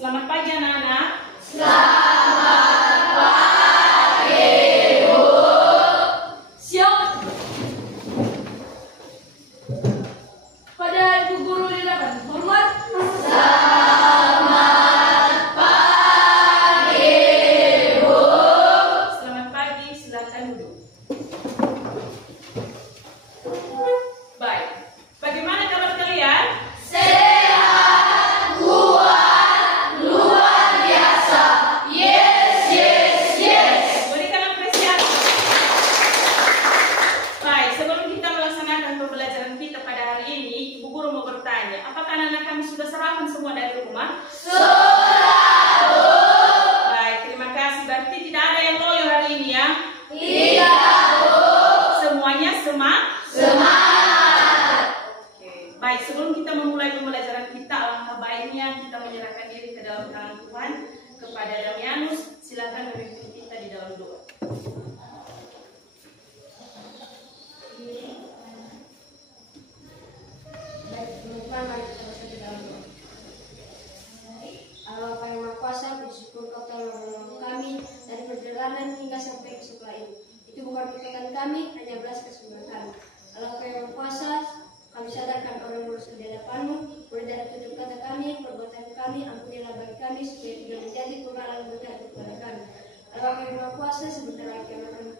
Selamat pagi anak-anak. Selamat pagi, Bu. Siap. Pada ibu guru silakan hormat. Selamat pagi, Bu. Selamat pagi, silakan duduk. Baik. Bagaimana kabar kalian? Sehat, kuat, luar biasa. Yes, yes, yes. Berikan apresiasi. Baik, sebelum kita melaksanakan pembelajaran kita pada hari ini, ibu guru mau bertanya, apakah anak-anak kami sudah sarapan semua dari rumah? Sudah, Bu. Baik, terima kasih. Berarti tidak ada yang loyo hari ini ya? Tidak, Bu. Semuanya Semangat. Oke. Baik, sebelum kita memulai pembelajaran kita, alangkah baiknya kita menyerahkan diri ke dalam tangan Tuhan. Kepada Damianus, silakan memimpin kita di dalam doa. Baik, teman-teman, mari kita masuk ke dalam doa. Allah Bapa yang Maha Kuasa, bersyukur Kau telah menolong kami dari perjalanan hingga sampai ke sekolah ini. Itu bukan kekuatan kami, hanya belas kasihan kami. Allah Bapa yang Maha Kuasa, kami sadarkan orang berdosa di hadapan-Mu, mulai dari tutur kata kami, perbuatan kami, ampunilah bagi kami, supaya tidak menjadi penghalang berkat kepada kami. Allah Bapa yang Maha Kuasa, sebentar lagi kami akan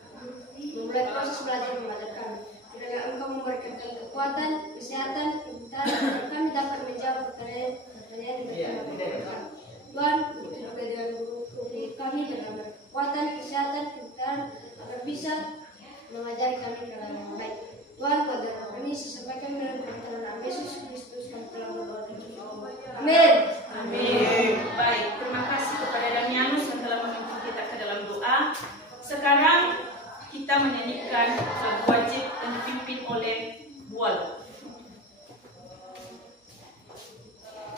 memulai proses belajar mengajar kami. Kiranya Engkau memberikan kekuatan, kesehatan, kepintaran, agar kami dapat menjawab pertanyaan yang bertanya kami. Tuhan, itu juga dengan guru kami dalam kekuatan, kesehatan, kepintaran, agar bisa mengajari kami ke dalam yang baik. Tuhan, pada kami sesampaikan dengan pertolongan Yesus Kristus kami telah berdoa. Amin. Amin. Baik, terima kasih kepada Damianus yang telah memimpin kita ke dalam doa. Sekarang kita menyanyikan lagu wajib yang dipimpin oleh Bual.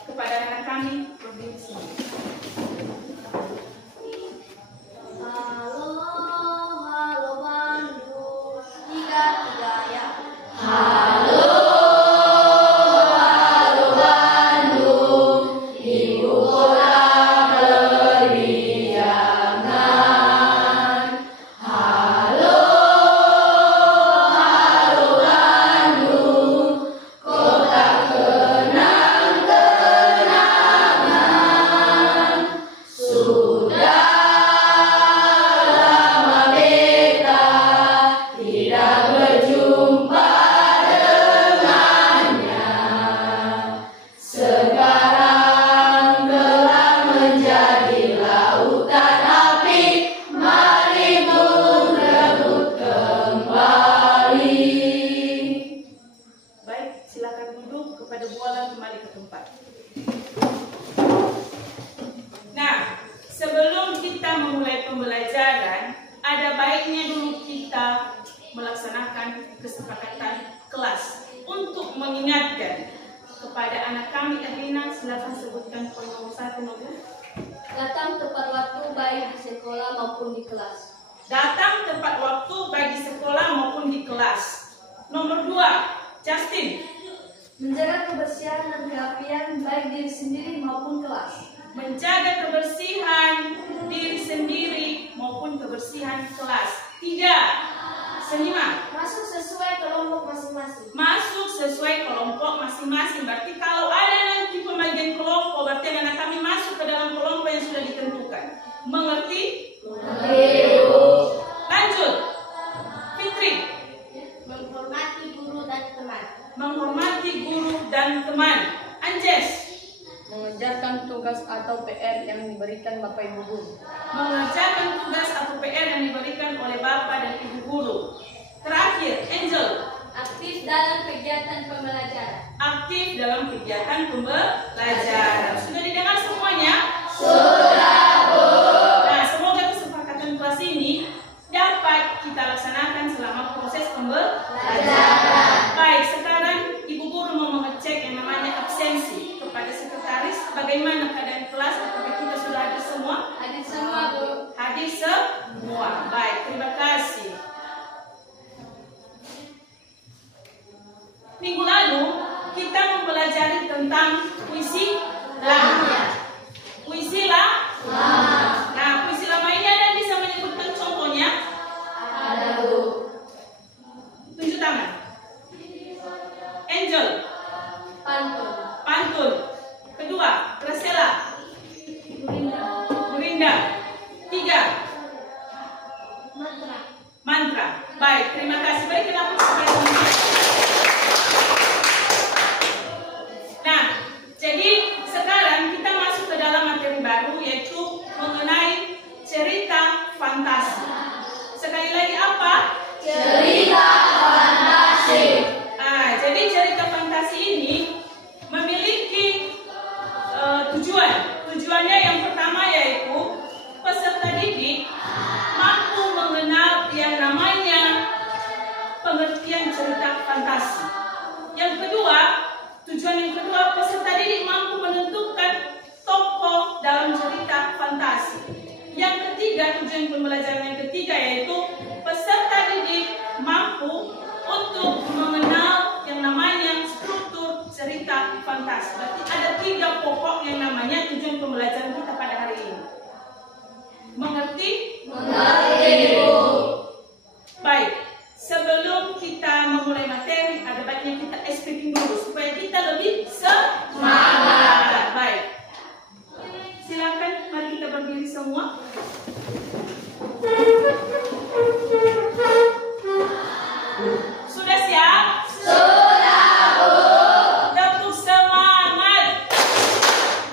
Kepada anak kami, provinsi. Halo, halo Bandung, tiga ya. Halo, halo Bandung, ibu kota periangan. Halo, halo Bandung, kota kenang-kenangan. Sudah lama beta tidak berjumpa dengannya. Sekarang telah menjadi lautan api, mari berebut kembali. Baik, silakan duduk. Kepada Bualan kembali ke tempat. Nah, sebelum kita memulai pembelajaran, ada baiknya dulu kita melaksanakan kesepakatan kelas untuk mengingatkan kepada anak kami. Erlina, silakan sebutkan poin nomor 1, Nobu. Datang tepat waktu baik di sekolah maupun di kelas. Datang tepat waktu baik di sekolah maupun di kelas. Nomor 2, Justin. Menjaga kebersihan dan kerapian baik diri sendiri maupun kelas. Menjaga kebersihan diri sendiri maupun kebersihan kelas. 3, Senima. Masuk sesuai kelompok masing-masing. Masuk sesuai kelompok masing-masing. Berarti kalau ada nanti pembagian kelompok, berarti anak kami masuk ke dalam kelompok yang sudah ditentukan. Mengerti? Lanjut, Fitri. Menghormati guru dan teman. Menghormati guru dan teman. Anjes. Mengerjakan tugas atau PR yang diberikan Bapak Ibu Guru. Mengerjakan tugas atau PR yang diberikan oleh Bapak dan Ibu Guru. Terakhir, Angel. Aktif dalam kegiatan pembelajaran. Aktif dalam kegiatan pembelajaran. Sudah didengar semuanya? Sudah, Bu. Nah, semoga kesepakatan kelas ini dapat kita laksanakan selama proses pembelajaran. Baik, sekarang Ibu Guru mau mengecek yang namanya absensi kepada sekretaris. Bagaimana keadaan kelas? Apakah kita sudah hadir semua? Hadir semua, Bu. Hadir semua. Baik, terima kasih. Minggu lalu kita mempelajari tentang puisi rakyat. Pantun. Kedua, Graciela. Gurinda. Tiga, mantra. Baik, terima kasih. Baik, kenapa supaya teman-teman. Nah, jadi sekarang kita masuk ke dalam materi baru, yaitu mengenai cerita fantasi. Sekali lagi apa? Cerita fantasi. Jadi cerita fantasi ini memiliki tujuan. Tujuannya yang pertama yaitu peserta didik mampu mengenal yang namanya pengertian cerita fantasi. Yang kedua, tujuan yang kedua, peserta didik mampu menentukan tokoh dalam cerita fantasi. Yang ketiga, tujuan pembelajaran yang ketiga yaitu peserta didik mampu untuk mengenal yang namanya struktur cerita fantasi. Berarti ada 3 pokok yang namanya tujuan pembelajaran kita pada hari ini. Mengerti? Mengerti, Bu. Baik, sebelum kita memulai materi, ada baiknya kita speaking dulu supaya kita lebih semangat. Baik, silakan, mari kita berdiri semua. Sudah siap? Sudah, Bu. Tepuk semangat.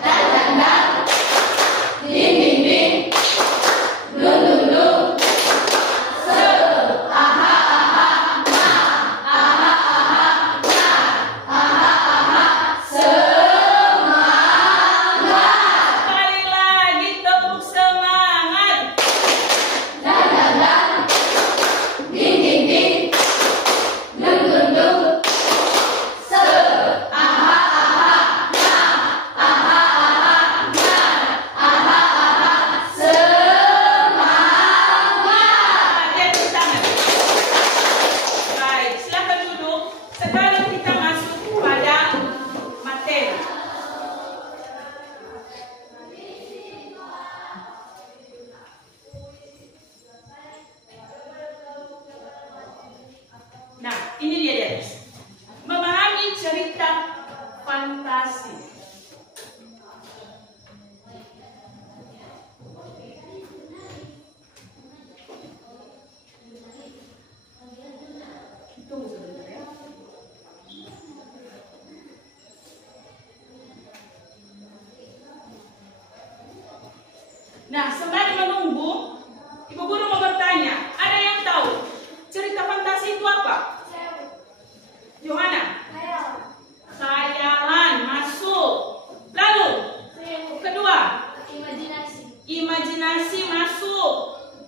Dan dan dan. Ding ding ding. Dung dung dung. Se. Aha aha. Na. Aha aha. Na. Aha aha. Semangat. Sekali lagi tepuk semangat. Dan dan dan. Ding ding ding. Dung dung dung. Se. Aha aha. Na. Aha aha. Na. Aha aha. Semangat. Tepuk tangan. Baik, silakan duduk. Sekarang kita masuk pada materi. Nah, ini dia guys. Memahami cerita fantasi. Tunggu sebentar ya. Nah, sembari menunggu, Ibu Guru mau bertanya, ada yang tahu cerita fantasi itu apa? Johanna? Khayalan, masuk. Lalu, kedua, imajinasi masuk.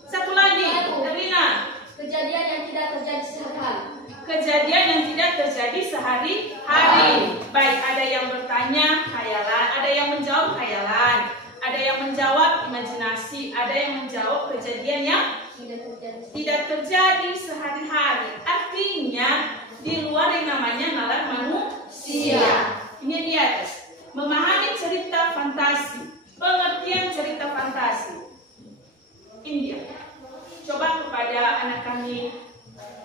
Satu lagi, Erlina. Kejadian yang tidak terjadi sehari-hari. Kejadian yang tidak terjadi sehari-hari. Baik, ada yang bertanya khayalan, ada yang menjawab khayalan, ada yang menjawab imajinasi, ada yang menjawab kejadian yang tidak terjadi sehari-hari. Artinya di luar yang namanya nalar manusia. Ini dia guys. Memahami cerita fantasi, pengertian cerita fantasi. India. Coba kepada anak kami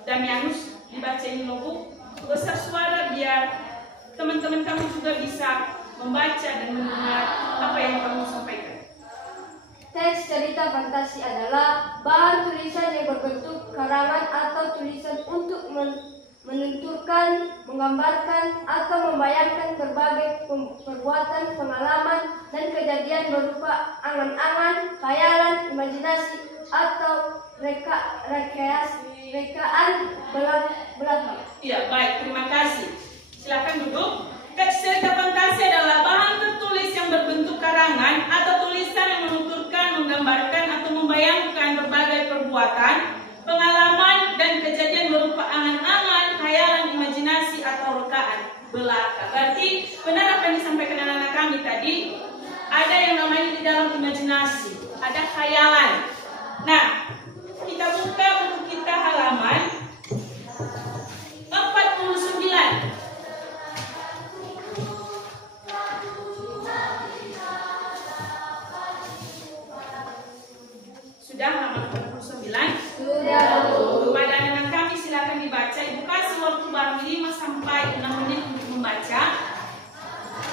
Damianus dibaca ini logo besar suara biar teman-teman kamu juga bisa membaca dan mendengar apa yang kamu sampaikan. Teks cerita fantasi adalah bahan tulisan yang berbentuk karangan atau tulisan untuk menentukan, menggambarkan, atau membayangkan berbagai perbuatan, pengalaman, dan kejadian berupa angan-angan, khayalan, imajinasi, atau rekaan belakang. Iya, baik, terima kasih. Silakan duduk. Teks cerita fantasi adalah bahan tertulis yang berbentuk karangan atau tulisan yang menuturkan, menggambarkan, atau membayangkan berbagai perbuatan, pengalaman, dan kejadian berupa angan-angan, khayalan, imajinasi, atau rekaan belaka. Berarti benar apa yang disampaikan anak-anak kami tadi. Ada yang namanya di dalam imajinasi, ada khayalan. Nah, kita buka buku kita halaman 49. Sudah halaman 49? Sudah, Bu. Kepada anak kami silakan dibaca. Ibu kasih waktu barang 5 sampai 6 menit untuk membaca.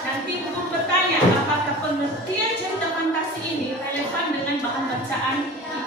Nanti pengertian cerita fantasi ini relevan dengan bahan bacaan kita.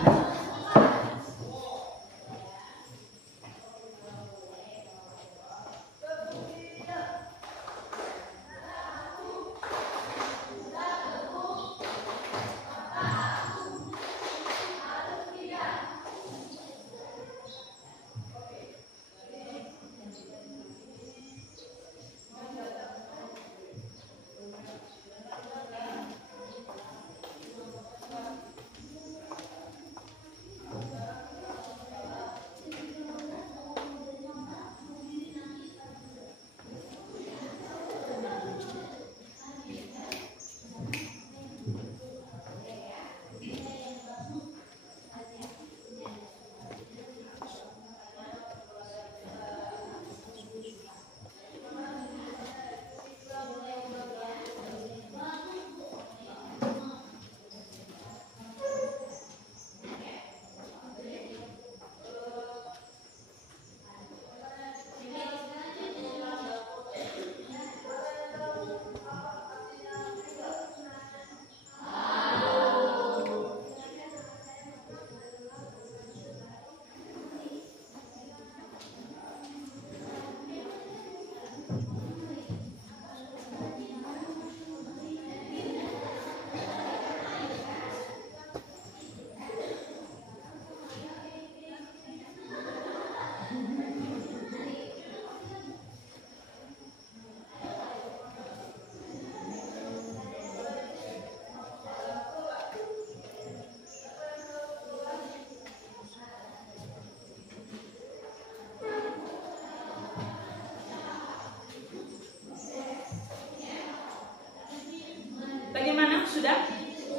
Bagaimana? Sudah?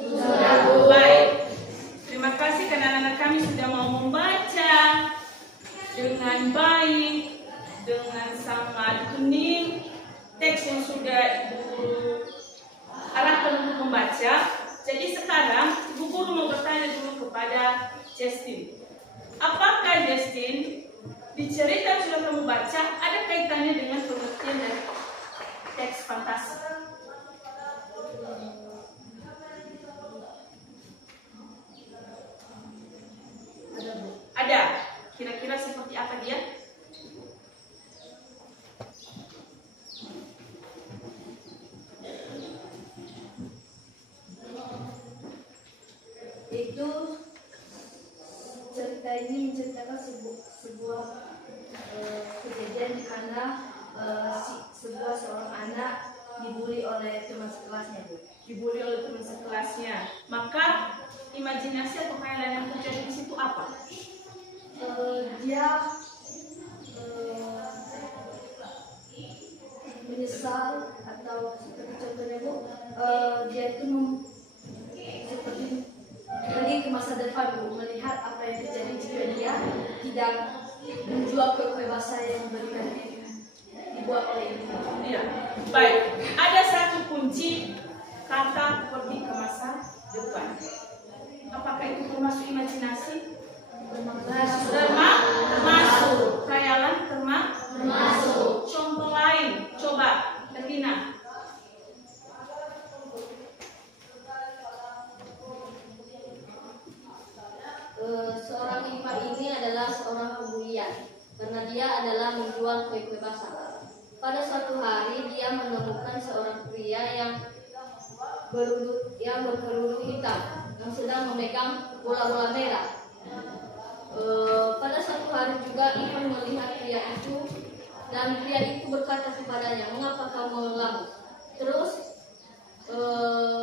Sudah. Baik. Terima kasih karena anak-anak kami sudah mau membaca dengan baik, dengan sangat hening teks yang sudah Ibu arahkan untuk membaca. Jadi sekarang Ibu Guru mau bertanya dulu kepada Justin. Apakah Justin di cerita yang sudah kamu baca ada kaitannya dengan pengertian dari teks fantasi? Ada. Kira-kira seperti apa dia? Itu cerita ini menceritakan sebuah kejadian di mana seorang anak dibully oleh teman sekelasnya, Bu. Dibully oleh teman sekelasnya. Maka imajinasi atau khayalan yang terjadi di situ apa? Dia menyesal, atau seperti contohnya, Bu, dia itu seperti pergi ke masa depan, Bu, melihat apa yang terjadi jika dia tidak menjual kebebasan yang dibuat oleh ibu. Iya. Baik. Ada satu kunci kata pergi ke masa depan. Apakah itu termasuk imajinasi? Termasuk. Khayalan termasuk. Contoh lain, coba, Erlina. Seorang Ivan ini adalah seorang pembulian karena dia adalah menjual kue-kue basah. Pada suatu hari dia menemukan seorang pria yang berkerudung hitam yang sedang memegang bola-bola merah. Pada suatu hari juga Ivan melihat pria itu, dan pria itu berkata kepadanya, "Mengapa kamu mengelabui?" Terus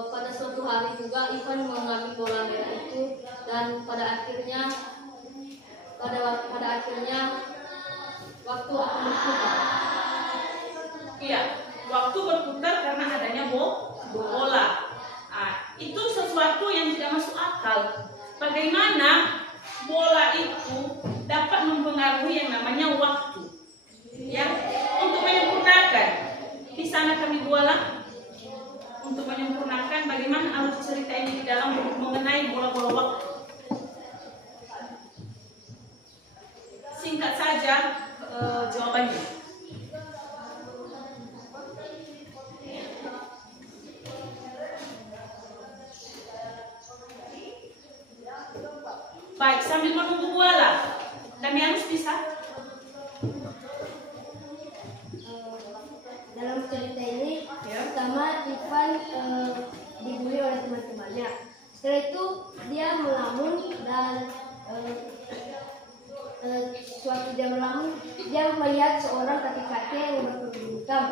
pada suatu hari juga Ivan mengambil bola merah itu, dan pada akhirnya waktu akan berputar. Iya, waktu berputar karena adanya bola. Itu sesuatu yang tidak masuk akal. Bagaimana bola itu dapat mempengaruhi yang namanya waktu? Ya, untuk menyempurnakan. Di sana kami bola untuk menyempurnakan bagaimana alur cerita ini di dalam mengenai bola-bola waktu. Singkat saja jawabannya. sambil menunggu buala. Kami harus bisa. Dalam cerita ini, Ya. pertama Ivan dibully oleh teman-temannya. Setelah itu dia melamun dan suatu dia melamun, dia melihat seorang kakek-kakek yang berkerudung hitam.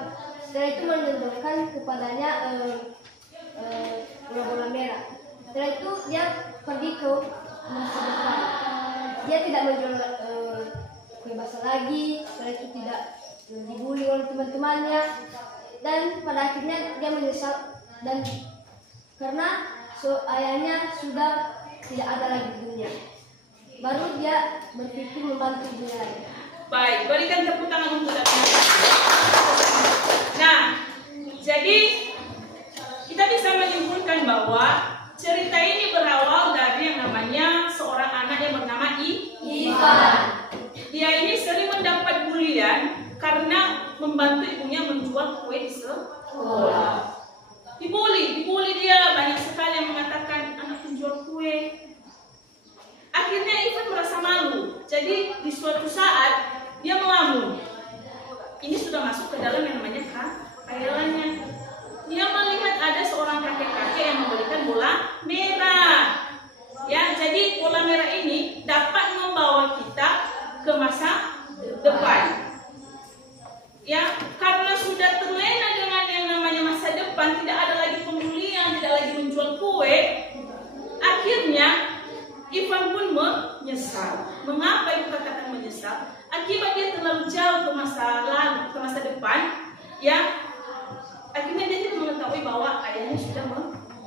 Setelah itu menunjukkan kepadanya bola-bola merah. Setelah itu dia pergi ke masa depan. Dia tidak menjual kue basah lagi. Setelah itu tidak dibully oleh teman-temannya, dan pada akhirnya dia menyesal dan karena ayahnya sudah tidak ada lagi di dunia. Baru dia berpikir membantu ibunya lagi. Baik, berikan tepuk tangan untuk Daphne. Nah, jadi kita bisa menyimpulkan bahwa cerita ini berawal dari yang namanya seorang anak yang bernama Ivan. Dia ini sering mendapat bulian karena membantu ibunya menjual kue di sekolah. Dibully dia, banyak sekali yang mengatakan anak penjual kue. Akhirnya Ivan merasa malu. Jadi di suatu saat dia melamun. Ini sudah masuk ke dalam yang namanya khayalannya. Dia melihat ada seorang kakek-kakek yang memberikan bola merah. Ya, jadi bola merah ini dapat membawa kita ke masa depan. Ya, karena sudah terlena dengan yang namanya masa depan, tidak ada lagi pembulian, tidak lagi menjual kue. Akhirnya Ivan pun menyesal. Mengapa ibu katakan menyesal? Akibat dia terlalu jauh ke masa lalu, ke masa depan, ya. Akhirnya dia tidak mengetahui bahwa ayahnya sudah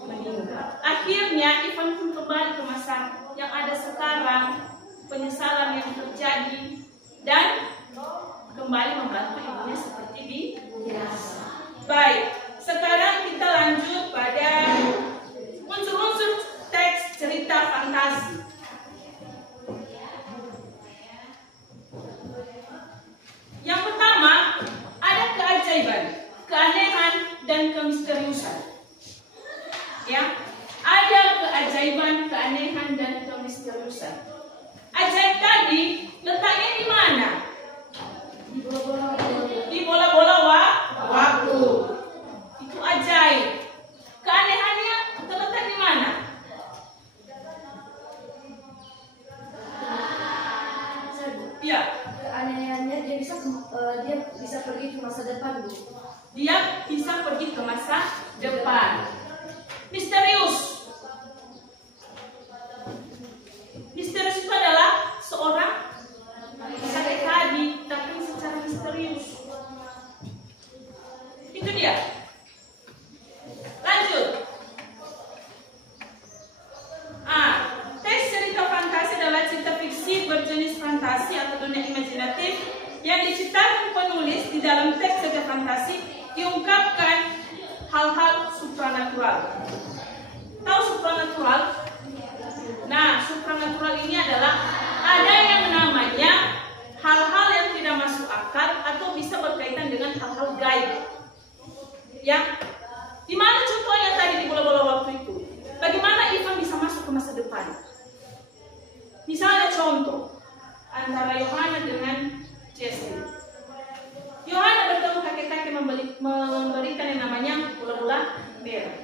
meninggal. Akhirnya Ivan pun kembali ke masa yang ada sekarang, penyesalan yang terjadi, dan kembali membantu ibunya seperti biasa. Baik, sekarang kita lanjut pada unsur-unsur teks cerita fantasi. Yang pertama, ada keajaiban, keanehan, dan kemisteriusan. Ya, ada keajaiban, keanehan, dan kemisteriusan. Ajaib tadi letaknya di mana? Di bola-bola waktu. Itu ajaib. Keanehannya terletak di mana? Ya. Keanehannya dia bisa pergi ke masa depan, Bu. Dia bisa pergi ke masa depan. Misterius. Misterius itu adalah seorang sakit hati, tapi secara misterius. Itu dia. Lanjut. Teks cerita fantasi adalah cerita fiksi berjenis fantasi atau dunia imajinatif yang diciptakan penulis di dalam teks cerita fantasi diungkapkan hal-hal supranatural. Tahu supranatural? Nah, supranatural ini adalah ada yang namanya hal-hal yang tidak masuk akal atau bisa berkaitan dengan hal-hal gaib. Ya, di mana contohnya tadi di bola-bola waktu itu? Bagaimana Ivan bisa masuk ke masa depan? Misalnya contoh antara Yohana dengan Jessie. Yohana bertemu kakek-kakek memberikan yang namanya bola-bola merah.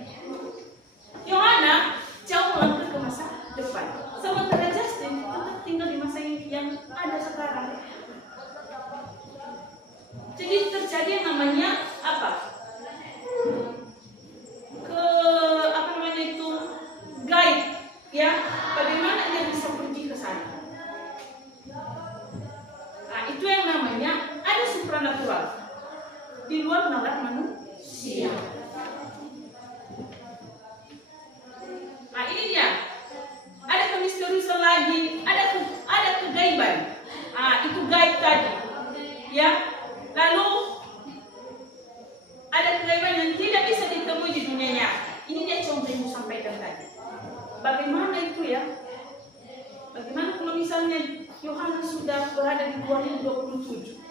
Yohana jauh melangkah ke masa depan. Sementara Justin tetap tinggal di masa yang ada sekarang. Jadi terjadi yang namanya apa? Gaib, ya. Bagaimana dia bisa pergi ke sana? Nah, itu yang namanya ada supranatural di luar nalar manusia. Nah, ini dia. Ada kemisteriusan lagi, ada kegaiban. Nah, itu gaib tadi, ya. Lalu ada kegaiban yang tidak bisa ditemui di dunia nyata. Ini dia contoh yang saya sampaikan tadi. Bagaimana itu ya? Bagaimana kalau misalnya Yohanes sudah berada di 2027?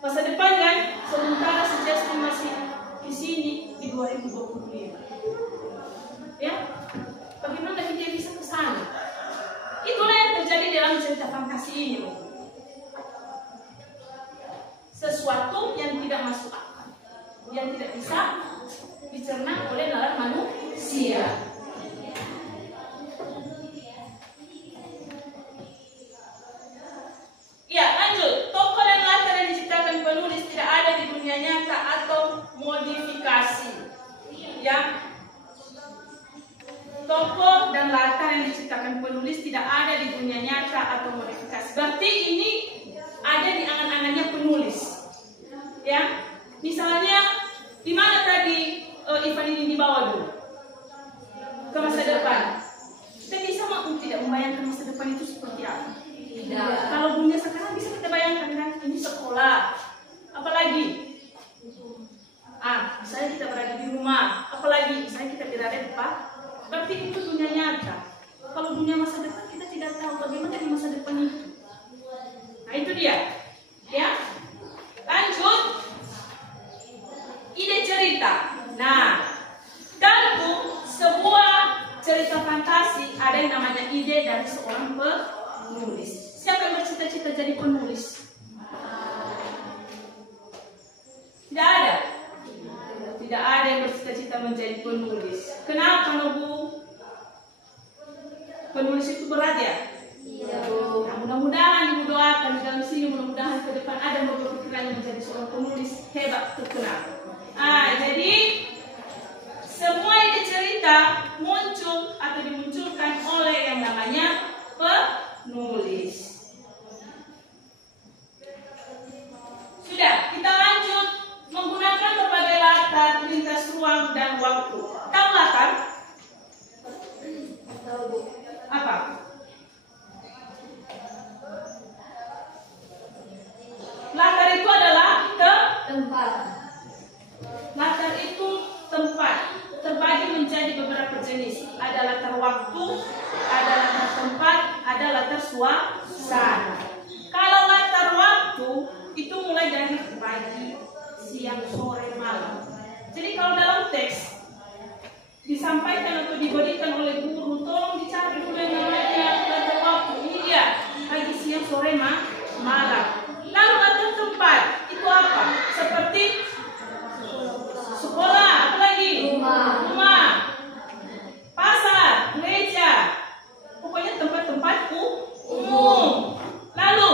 Masa depan kan? Sementara si Justin masih di sini di 2025. Ya? Bagaimana dia bisa ke sana? Itulah yang terjadi cerita fantasi ini sesuatu yang tidak masuk akal, yang tidak bisa dicerna oleh nalar manusia. Ya, lanjut. Tokoh dan latar yang diciptakan penulis tidak ada di dunia nyata atau modifikasi. Ya, tokoh dan latar yang diciptakan penulis tidak ada di dunia nyata atau modifikasi. Berarti ini ada di angan-angannya penulis. Ya, misalnya di mana tadi Ivan ini dibawa dulu ke masa depan. Kita bisa tidak membayangkan masa depan itu seperti apa. Tidak. Kalau dunia sekarang bisa kita bayangkan kan, ini sekolah, apalagi misalnya kita berada di rumah, apalagi misalnya kita berada di Pak. Berarti itu dunia nyata. Kalau dunia masa depan kita tidak tahu bagaimana di masa depan itu. Nah itu dia. Ya. Lanjut. Ide cerita. Nah, tentu sebuah cerita fantasi ada yang namanya ide dari seorang penulis. Siapa yang bercita-cita jadi penulis? Tidak ada. Tidak ada yang bercita-cita menjadi penulis. Kenapa, Bu? Penulis itu berat ya? Iya. Nah, mudah-mudahan Ibu doakan di dalam sini, mudah-mudahan ke depan ada yang berpikiran menjadi seorang penulis hebat terkenal. Jadi semua ide cerita muncul atau dimunculkan oleh yang namanya penulis. Sudah, kita lanjut menggunakan berbagai latar lintas ruang dan waktu. Tahu latar? Tahu, Bu. Apa? Latar itu adalah Tempat. latar itu tempat, terbagi menjadi beberapa jenis. Ada latar waktu, ada latar tempat, ada latar suasana. Kalau latar waktu itu mulai dari pagi, siang, sore, malam. Jadi kalau dalam teks disampaikan atau diberikan oleh guru, tolong dicari dulu yang namanya latar waktu. Ini dia, pagi, siang, sore, malam. Lalu latar tempat itu apa? Seperti sekolah, apa lagi? Rumah, pasar, gereja, pokoknya tempat-tempat umum. Lalu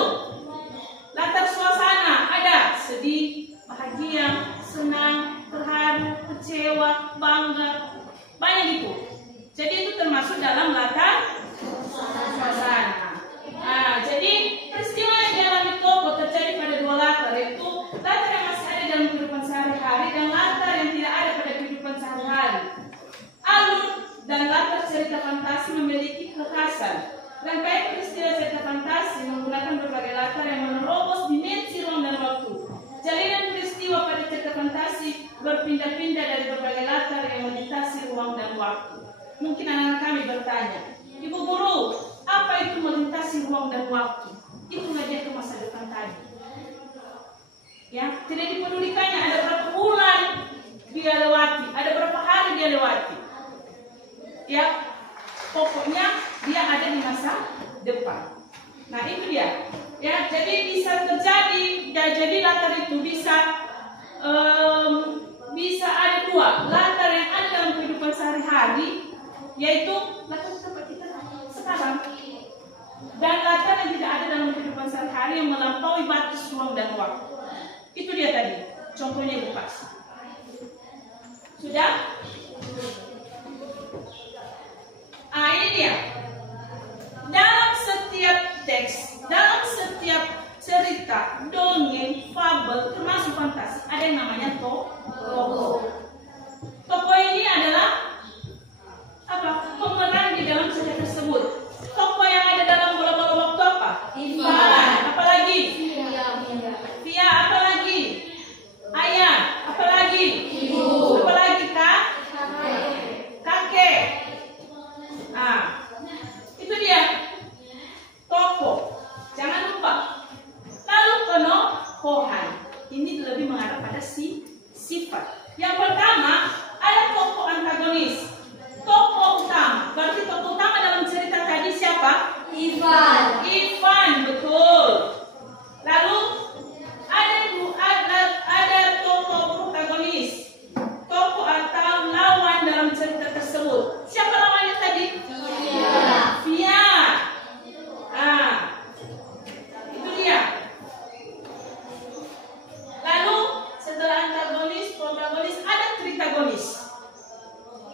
latar suasana ada sedih, bahagia, senang, terharu, kecewa, bangga, banyak itu. Jadi itu termasuk dalam latar suasana. Jadi peristiwa yang dialami tokoh terjadi pada dua latar, yaitu latar yang masih ada dalam kehidupan sehari-hari dan latar yang tidak ada pada kehidupan sehari-hari. Alur dan latar cerita fantasi memiliki kekhasan. Rangkaian peristiwa cerita fantasi menggunakan berbagai latar yang menerobos dimensi ruang dan waktu. Jalinan peristiwa pada cerita fantasi berpindah-pindah dari berbagai latar yang melintasi ruang dan waktu. Mungkin anak-anak kami bertanya, Ibu Guru, apa itu melintasi ruang dan waktu? Itulah dia ke masa depan tadi. Ya, tidak dipedulikannya ada berapa bulan dia lewati, ada berapa hari dia lewati. Ya, pokoknya dia ada di masa depan. Nah itu dia. Ya, jadi bisa terjadi. Ya, jadi latar itu bisa ada dua latar yang ada dalam kehidupan sehari-hari, yaitu latar tempat kita sekarang, dan latar yang tidak ada dalam kehidupan sehari-hari yang melampaui batas ruang dan waktu. Itu dia tadi. Contohnya Ibu kasih. Sudah? Ini dia. Dalam setiap teks, dalam setiap cerita, dongeng, fabel, termasuk fantasi, ada yang namanya tokoh. Tokoh ini adalah apa? Pemeran di dalam cerita tersebut. Tokoh yang ada dalam bola-bola waktu apa? Ivan. Apalagi? Via. Apalagi? Ayah. Apalagi? Ibu. Apalagi Kak?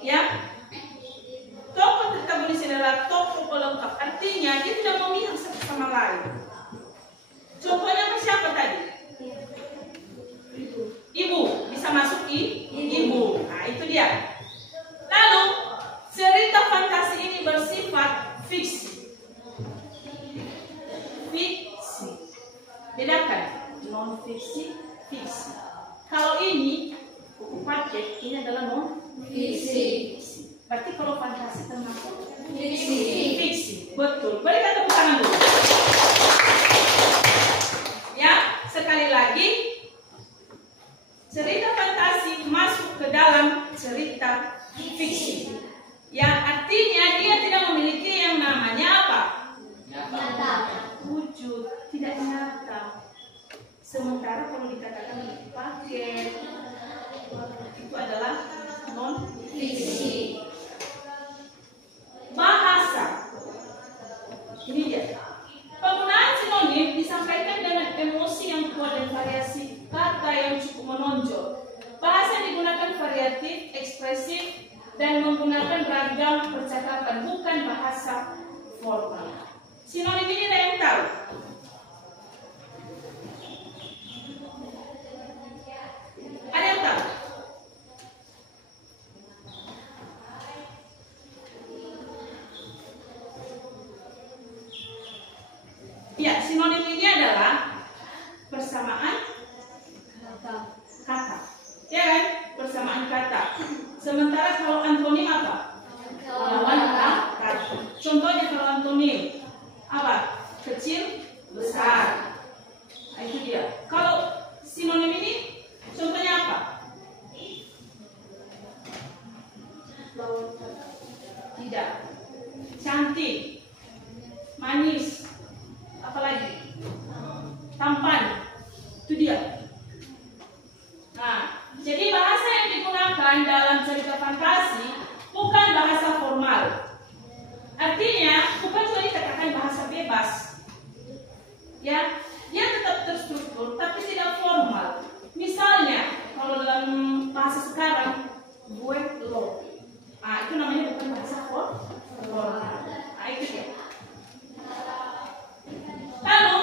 Ya, tokoh protagonis adalah tokoh pelengkap. Artinya dia tidak memihak satu sama lain. Contohnya siapa tadi? Ibu, bisa masuk ibu. Nah, itu dia. Lalu, cerita fantasi ini bersifat fiksi. Fiksi. Bedakan non fiksi, fiksi. Kalau ini buku paket, ini adalah non Fiksi. Berarti kalau fantasi termasuk Fiksi. fiksi. Betul. Berikan tepuk tangan dulu. Ya, sekali lagi, cerita fantasi masuk ke dalam cerita fiksi. Yang artinya dia tidak memiliki yang namanya apa? Nyata. Wujud, tidak nyata. Sementara kalau dikatakan paket, itu adalah non Fiksi. bahasa. Ini dia. Penggunaan sinonim disampaikan dengan emosi yang kuat dan variasi kata yang cukup menonjol. Bahasa yang digunakan variatif, ekspresif, dan menggunakan ragam percakapan, bukan bahasa formal. Sinonim ini ada yang tahu? Ada yang tahu? Ya, sinonim ini adalah persamaan kata. Ya kan? Persamaan kata. Sementara kalau antonim apa? Lawan kata. Contohnya kalau antonim apa? Kecil, besar. Nah, itu dia. Kalau sinonim ini contohnya apa? Tidak. Cantik, manis, apalagi tampan. Itu dia. Nah, jadi bahasa yang digunakan dalam cerita fantasi bukan bahasa formal. Artinya bukan cuma dikatakan bahasa bebas. Ya, dia tetap terstruktur tapi tidak formal. Misalnya kalau dalam bahasa sekarang gue lo. Ah, itu namanya bukan bahasa formal. Ah, itu dia. Lalu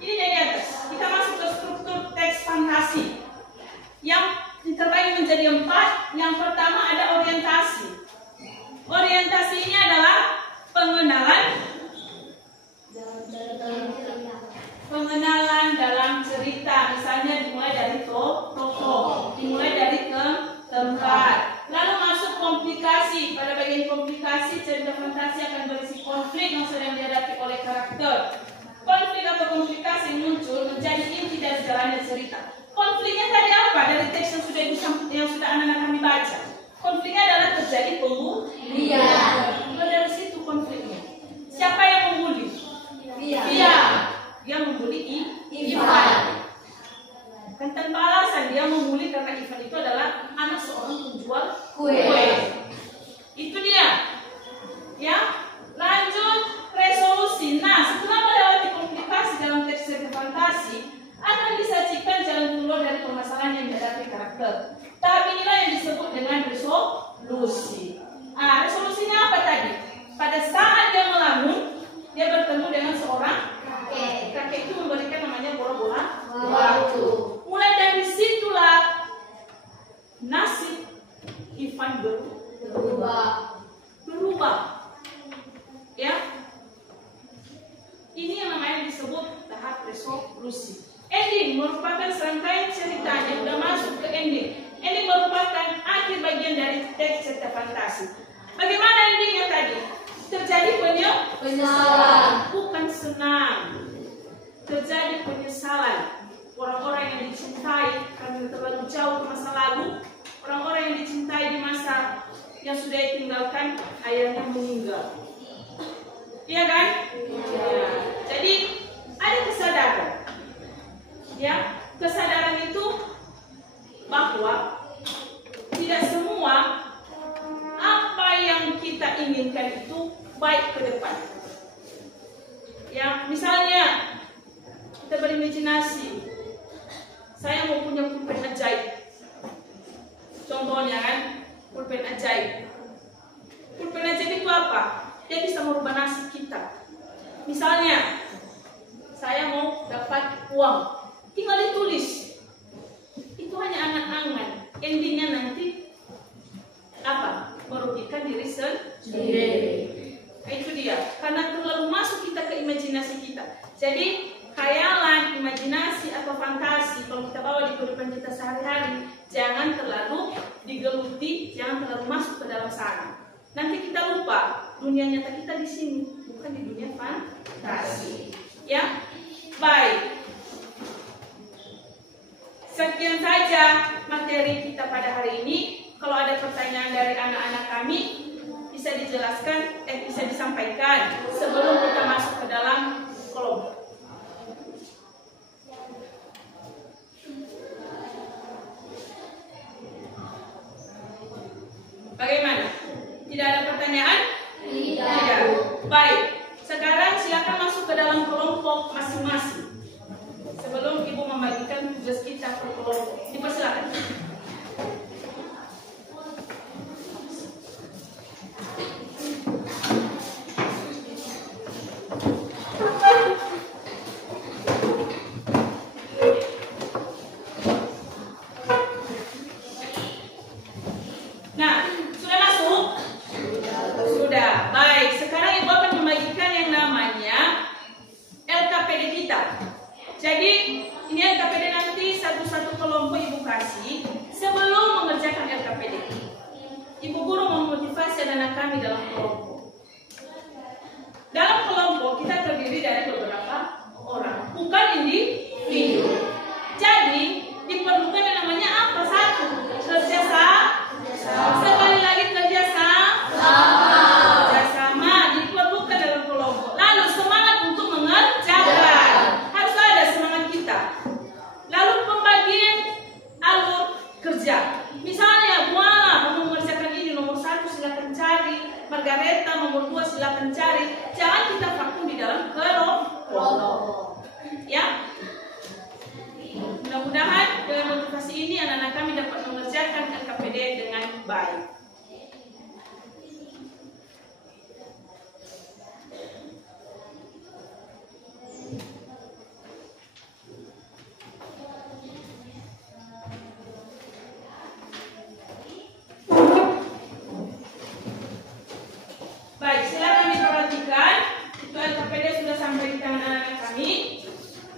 ini dari atas kita masuk ke struktur teks fantasi yang terbagi menjadi 4. Yang pertama ada orientasi. Orientasinya adalah pengenalan dalam cerita. Misalnya dimulai dari tokoh, dimulai dari tempat. Lalu masuk komplikasi. Pada bagian komplikasi, cerita fantasi akan berisi konflik yang sedang dihadapi oleh karakter. Konflik atau komplikasi muncul menjadi inti dari jalannya cerita. Konfliknya tadi apa? Dari teks yang sudah anak-anak kami baca. Konfliknya adalah terjadi pembulian. Dari situ konfliknya. Siapa yang membuli? Dia. Dia membuli Ivan. Bukan tanpa alasan dia membuli karena Ivan itu adalah anak seorang penjual kue. Itu dia. Ya. Lanjut resolusi. Nah, setelah melewati komplikasi dalam teks cerita fantasi, akan disajikan jalan keluar dari permasalahan yang dihadapi karakter. Tahap inilah yang disebut dengan resolusi. Ah, resolusinya apa tadi? Pada saat dia melamun, dia bertemu dengan seorang kakek. Kakek itu memberikan namanya bola-bola waktu. Mulai dari situlah nasib Ivan berubah. Ya, ini yang namanya disebut tahap resolusi. Ending merupakan serangkaian cerita yang sudah masuk ke ending. Ending merupakan akhir bagian dari teks cerita fantasi. Bagaimana endingnya tadi? Terjadi penyesalan, bukan senang. Terjadi penyesalan. Orang-orang yang dicintai karena terlalu jauh ke masa lalu, orang-orang yang dicintai di masa yang sudah ditinggalkan, ayahnya meninggal. Iya kan? Ya. Jadi ada kesadaran. Ya, kesadaran itu bahwa tidak semua apa yang kita inginkan itu baik ke depan. Ya, misalnya kita berimajinasi, saya mau punya pulpen ajaib. Contohnya kan, pulpen ajaib. sendiri. Nah, itu dia. Karena terlalu masuk kita ke imajinasi kita. Jadi khayalan, imajinasi atau fantasi kalau kita bawa di kehidupan kita sehari-hari, jangan terlalu digeluti, jangan terlalu masuk ke dalam sana. Nanti kita lupa dunia nyata kita di sini, bukan di dunia fantasi. Ya, baik. Sekian saja materi kita pada hari ini. Kalau ada pertanyaan dari anak-anak kami, bisa dijelaskan, bisa disampaikan sebelum kita masuk ke dalam kelompok. Bagaimana? Tidak ada pertanyaan? Tidak. Baik. Sekarang silakan masuk ke dalam kelompok masing-masing. Sebelum Ibu membagikan tugas kita ke kelompok, dipersilakan. Nah, sudah masuk? Sudah. Baik, sekarang Ibu akan membagikan yang namanya LKPD kita. Jadi, ini LKPD nanti satu-satu kelompok Ibu kasih sebelum mengerjakan LKPD. Ibu guru memotivasi anak-anak kami dalam kelompok. Dalam kelompok kita terdiri dari beberapa orang, bukan individu. Jadi, diperlukan yang namanya apa? Satu, kerjasama. Sekali lagi kerjasama diperlukan dalam kelompok. Lalu semangat untuk mengerjakan, harus ada semangat kita. Lalu pembagian alur kerja. Misalnya, kamu mengerjakan ini nomor 1 silakan cari, Margareta nomor 2 silakan cari. Jangan kita vakum di dalam kelompok. Ya. Mudah-mudahan dengan motivasi ini anak-anak kami dapat mengerjakan LKPD dengan baik. Baik, silakan diperhatikan. Itu LKPD sudah sampai di tangan anak-anak kami.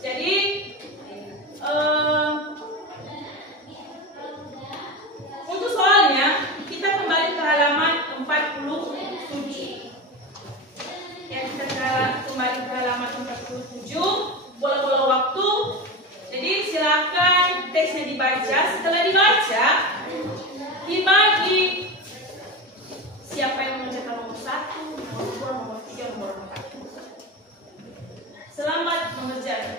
Jadi untuk soalnya kita kembali ke halaman 47. Ya, kita kembali ke halaman 47. Bola-bola waktu. Jadi silakan teksnya dibaca. Setelah dibaca, dibagi siapa yang mengerjakan nomor 1, nomor 2, nomor 3, nomor 4. Selamat mengerjakan.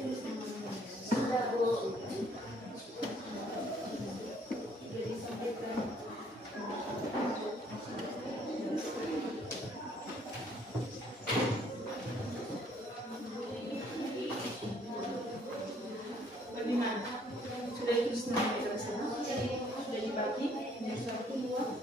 Sudah, Bu. Bagaimana? Sudah ditulis nama jelasnya? Sudah dibagi? Menjadi 1, 2,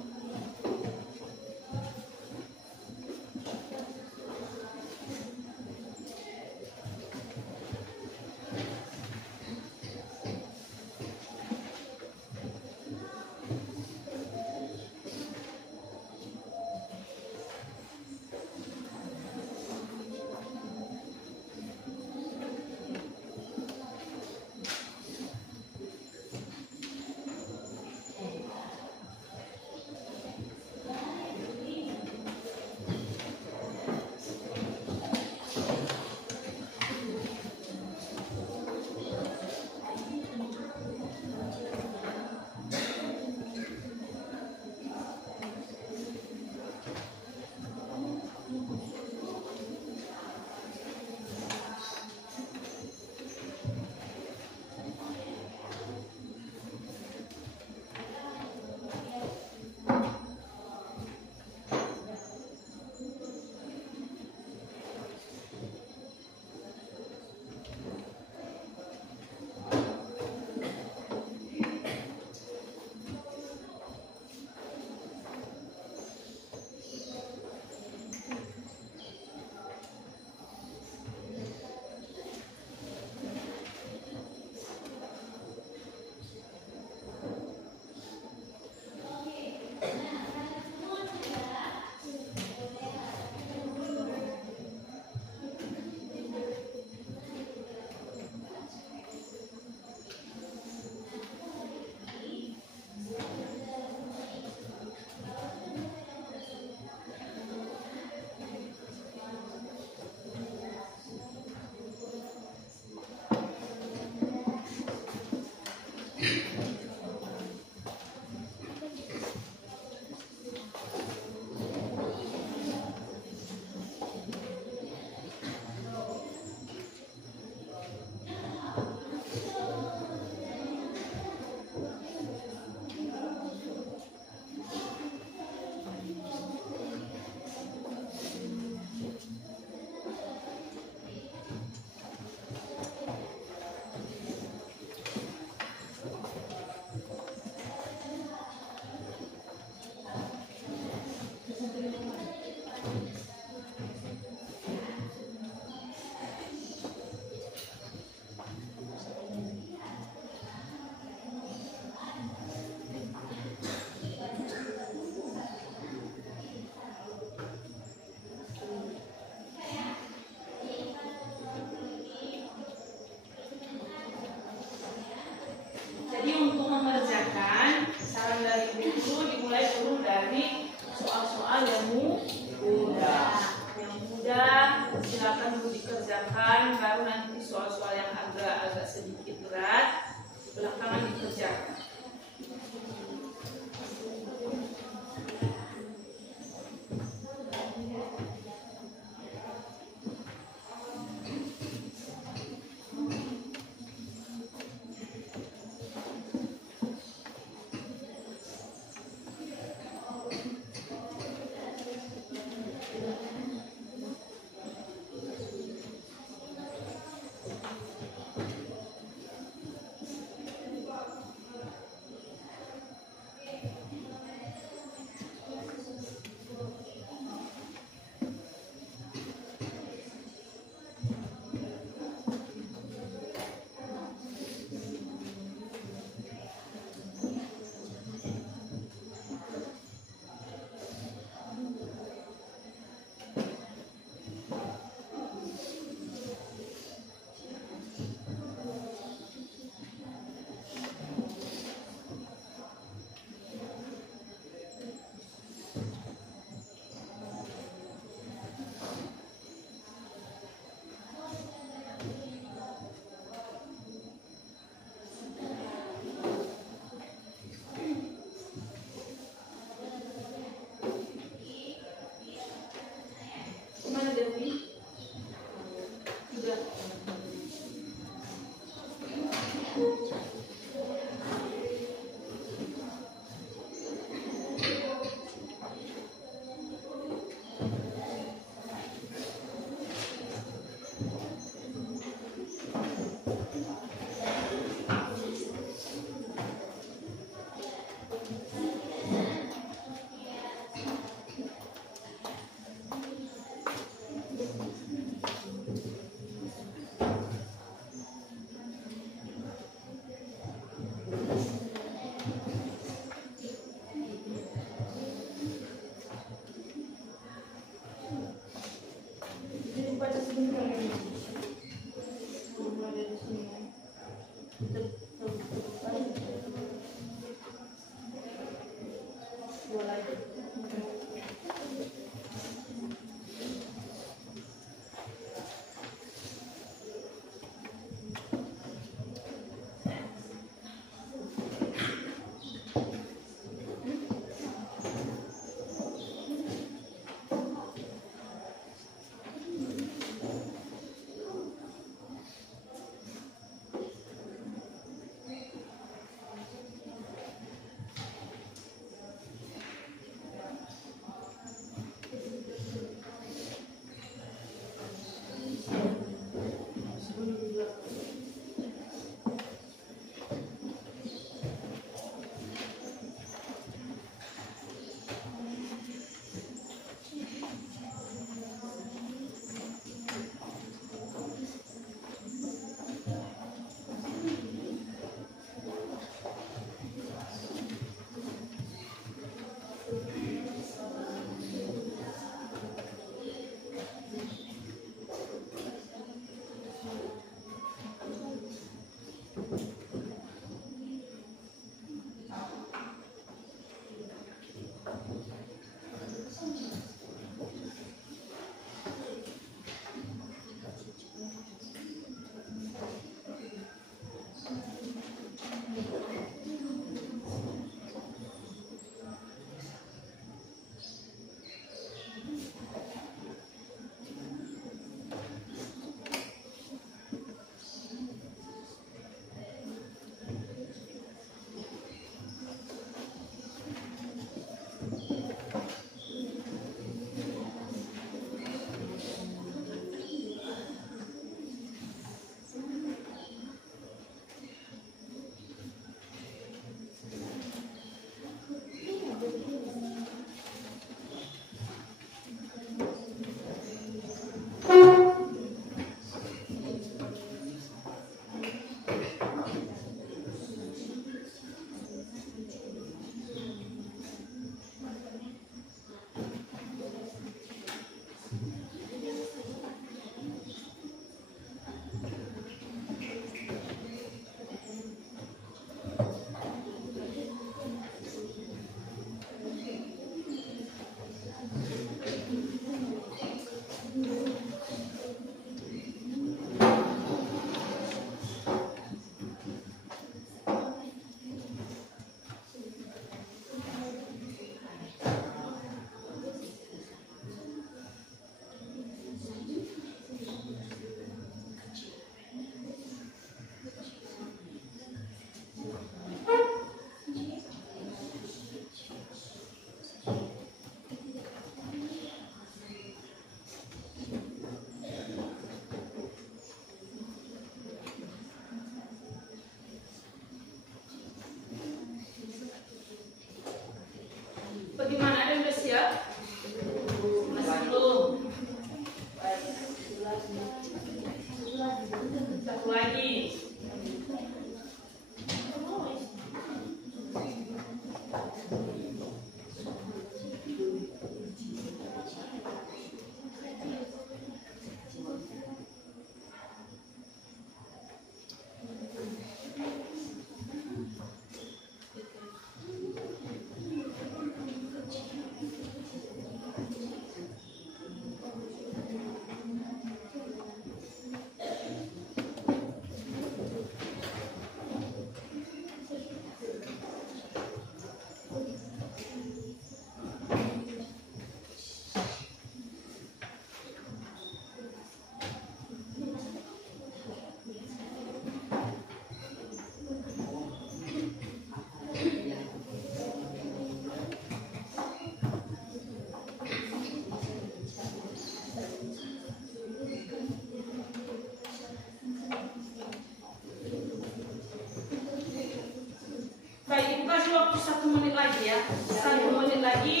Baik, ibu kasih waktu 1 menit lagi ya. 1 menit lagi.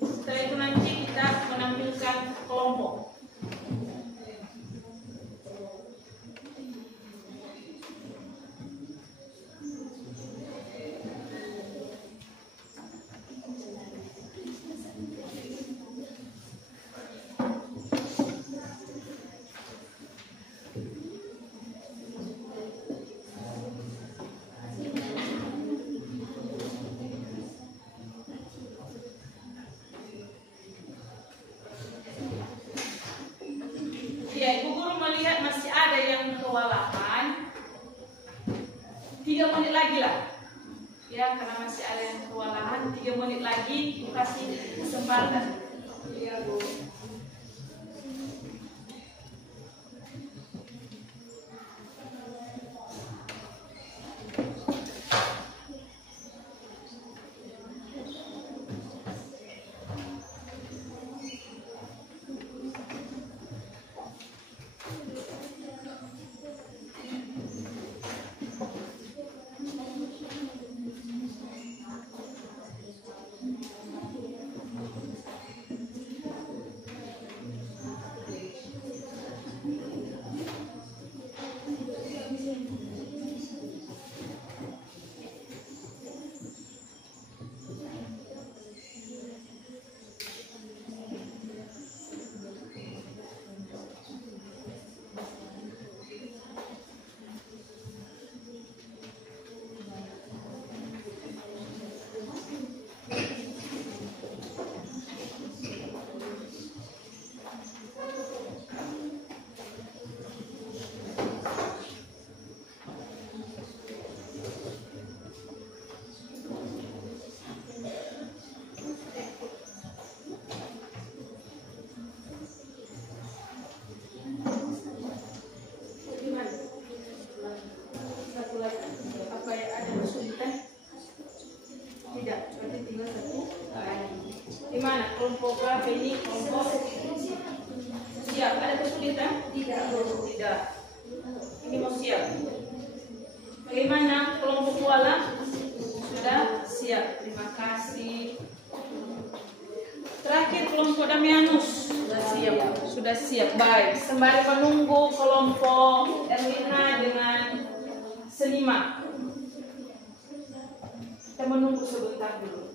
Setelah itu nanti kita menampilkan kelompok. Ya, Ibu Guru melihat masih ada yang kewalahan. 3 menit lagi lah. Ya, karena masih ada yang kewalahan, 3 menit lagi Ibu kasih kesempatan. Iya, Bu. Gimana kelompok berapa ini? Kelompok siap? Ada kesulitan? Tidak. Ini mau siap. Bagaimana kelompok kuala? Sudah siap. Terima kasih. Terakhir kelompok Damianus sudah siap. Baik. Sembari menunggu kelompok Erlina dengan Senima. Kita menunggu sebentar dulu.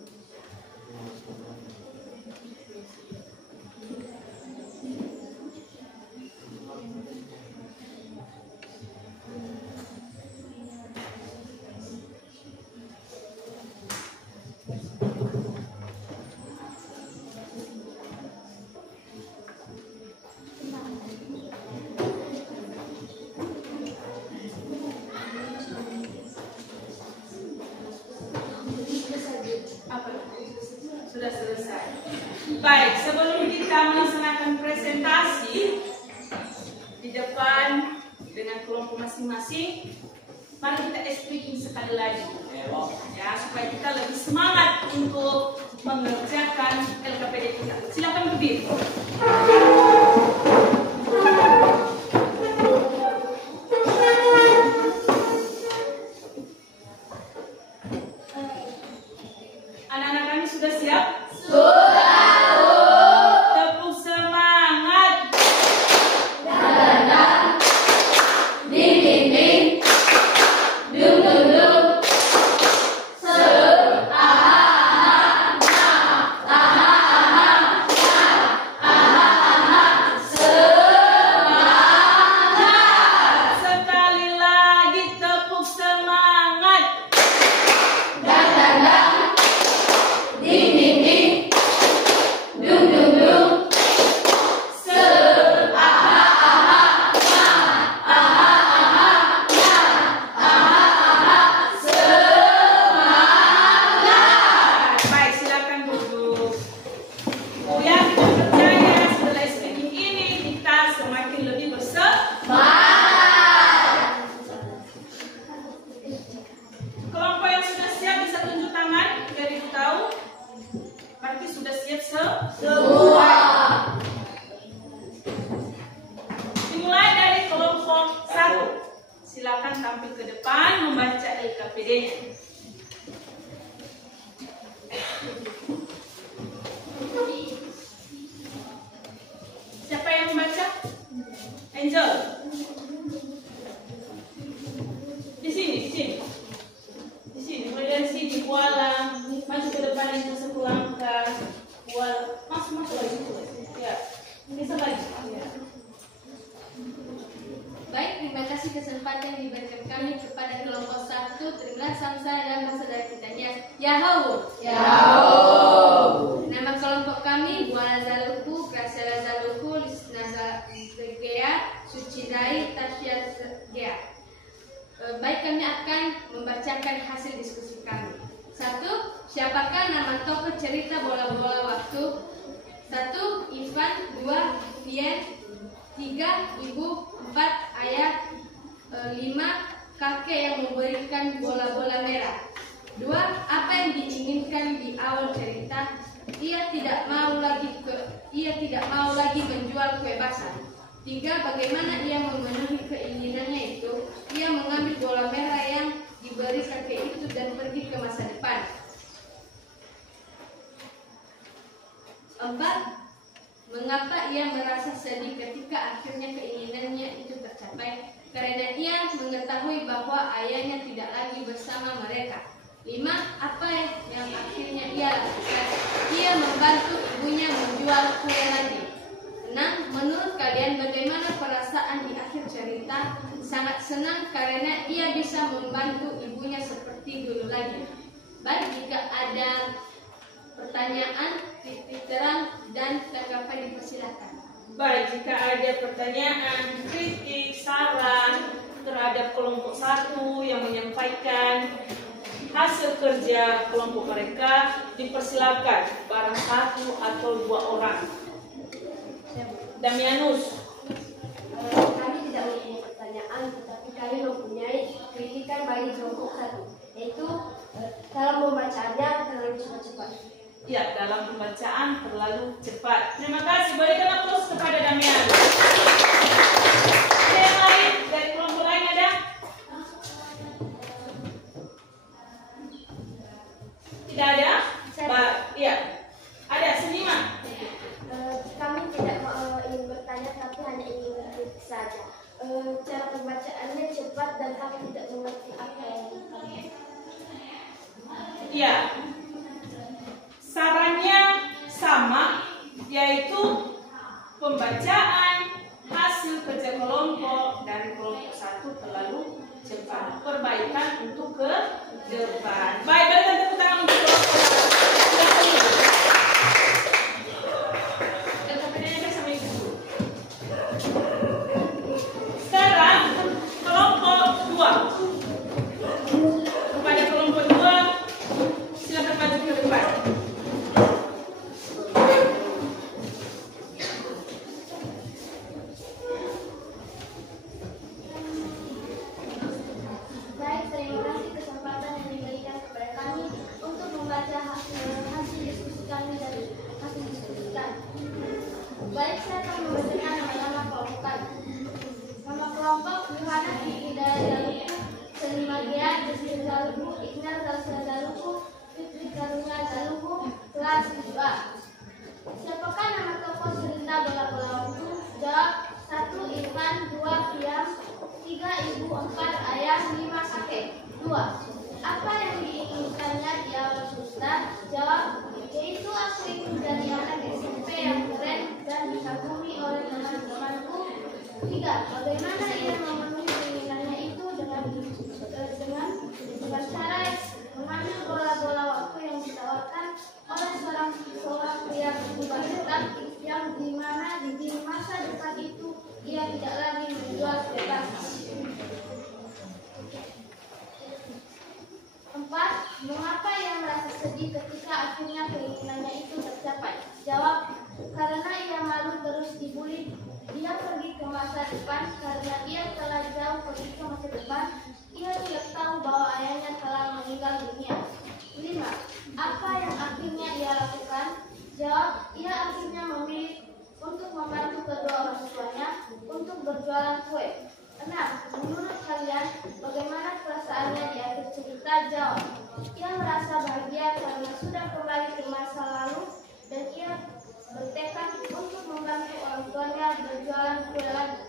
Sudah selesai. Baik, sebelum kita melaksanakan presentasi di depan dengan kelompok masing-masing, mari kita explain sekali lagi, ya, supaya kita lebih semangat untuk mengerjakan LKPD kita. Silakan berdiri. Anak-anak kami sudah siap? Tepuk semangat. Ding ding ding, dung dung dung, depan itu sepulangkan. Masuk lagi. Ya, bisa lagi. Ya. Baik, terima kasih kesempatan yang diberikan kami kepada kelompok 1. Terimalah samsa dan saudara kita. Yahoo. Nama kelompok kami Buana Zaluku, Graciela Zaluku, Lisna Zagea, Sucidai, Tasya Zagea. Baik, kami akan membacakan hasil diskusi kami. 1. Siapakah nama tokoh cerita bola-bola waktu? 1. Ivan. 2. Vien. 3. Ibu. 4. Ayah. 5. Kakek yang memberikan bola-bola merah. 2. Apa yang diinginkan di awal cerita? Ia tidak mau lagi menjual kue basah. 3. Bagaimana ia memenuhi keinginannya itu? Ia mengambil bola merah yang diberi kakek itu dan pergi ke masa depan. 4. Mengapa ia merasa sedih ketika akhirnya keinginannya itu tercapai? Karena ia mengetahui bahwa ayahnya tidak lagi bersama mereka. 5. Apa yang akhirnya ia lakukan? Ia membantu ibunya menjual kue lagi. 6. Menurut kalian bagaimana perasaan di akhir cerita? Sangat senang karena ia bisa membantu ibunya seperti dulu lagi. Baik, jika ada pertanyaan, titik terang, dan tanggapan dipersilakan. Baik, jika ada pertanyaan, kritik, saran terhadap kelompok 1 yang menyampaikan hasil kerja kelompok mereka, dipersilakan barang 1 atau 2 orang. Damianus. Kami tidak mempunyai pertanyaan, tetapi kami mempunyai kritikan bagi kelompok 1, yaitu dalam membacaannya terlalu cepat-cepat. Ya, dalam pembacaan terlalu cepat. Terima kasih. Berikan aplaus kepada Damianus. Ada yang lain dari kelompok lain ada? Tidak ada? Iya. Ada, Seniman. Kami tidak ingin bertanya, tapi hanya ingin mengkritik saja. Cara pembacaannya cepat dan kami tidak mengerti apa yang kami. Iya. Sarannya sama, yaitu pembacaan hasil kerja kelompok dari kelompok 1 terlalu cepat. Perbaikan untuk ke depan. Baik, berikan tepuk tangan untuk kelompok 1. Sekarang kelompok 2. Kepada kelompok 2, silakan maju ke depan. Baik, terima kasih kesempatan yang diberikan kepada kami untuk membaca hasil diskusi kami dari hasil diskusi kami. Baik, saya akan membacakan nama-nama kelompok kami. Nama kelompok Yohana Hidayah Zaluku, Selima Gea, Desir Zaluku, Iqnal Zalsa Zaluku, Fitri Karunia Zaluku, kelas 2. Siapakah nama tokoh cerita bola-bola waktu? Jawab. 1. Irfan. 2. Fiam. 3. Ibu. 4. Ayah. 5. Kakek. 2. Apa yang diinginkannya di awal cerita? Jawab. Yaitu aku ingin jadi anak SMP yang keren dan dikagumi oleh teman-temanku. 3. Bagaimana ia memenuhi keinginannya itu dengan cara mengambil bola-bola waktu yang ditawarkan oleh seorang pria berjubah hitam yang dimana di masa depan itu ia tidak lagi menjual bebas. 4. Mengapa ia merasa sedih ketika akhirnya keinginannya itu tercapai? Jawab. Karena ia malu terus dibully. Dia pergi ke masa depan karena ia telah jauh pergi ke masa depan. Ia tidak tahu bahwa ayahnya telah meninggal dunia. 5. Apa yang akhirnya ia lakukan? Jawab. Ia akhirnya memilih untuk membantu kedua orang tuanya untuk berjualan kue. 6. Menurut kalian, bagaimana perasaannya di akhir cerita? Jawab. Ia merasa bahagia karena sudah kembali ke masa lalu dan ia bertekad untuk membantu orang tuanya berjualan kue lagi.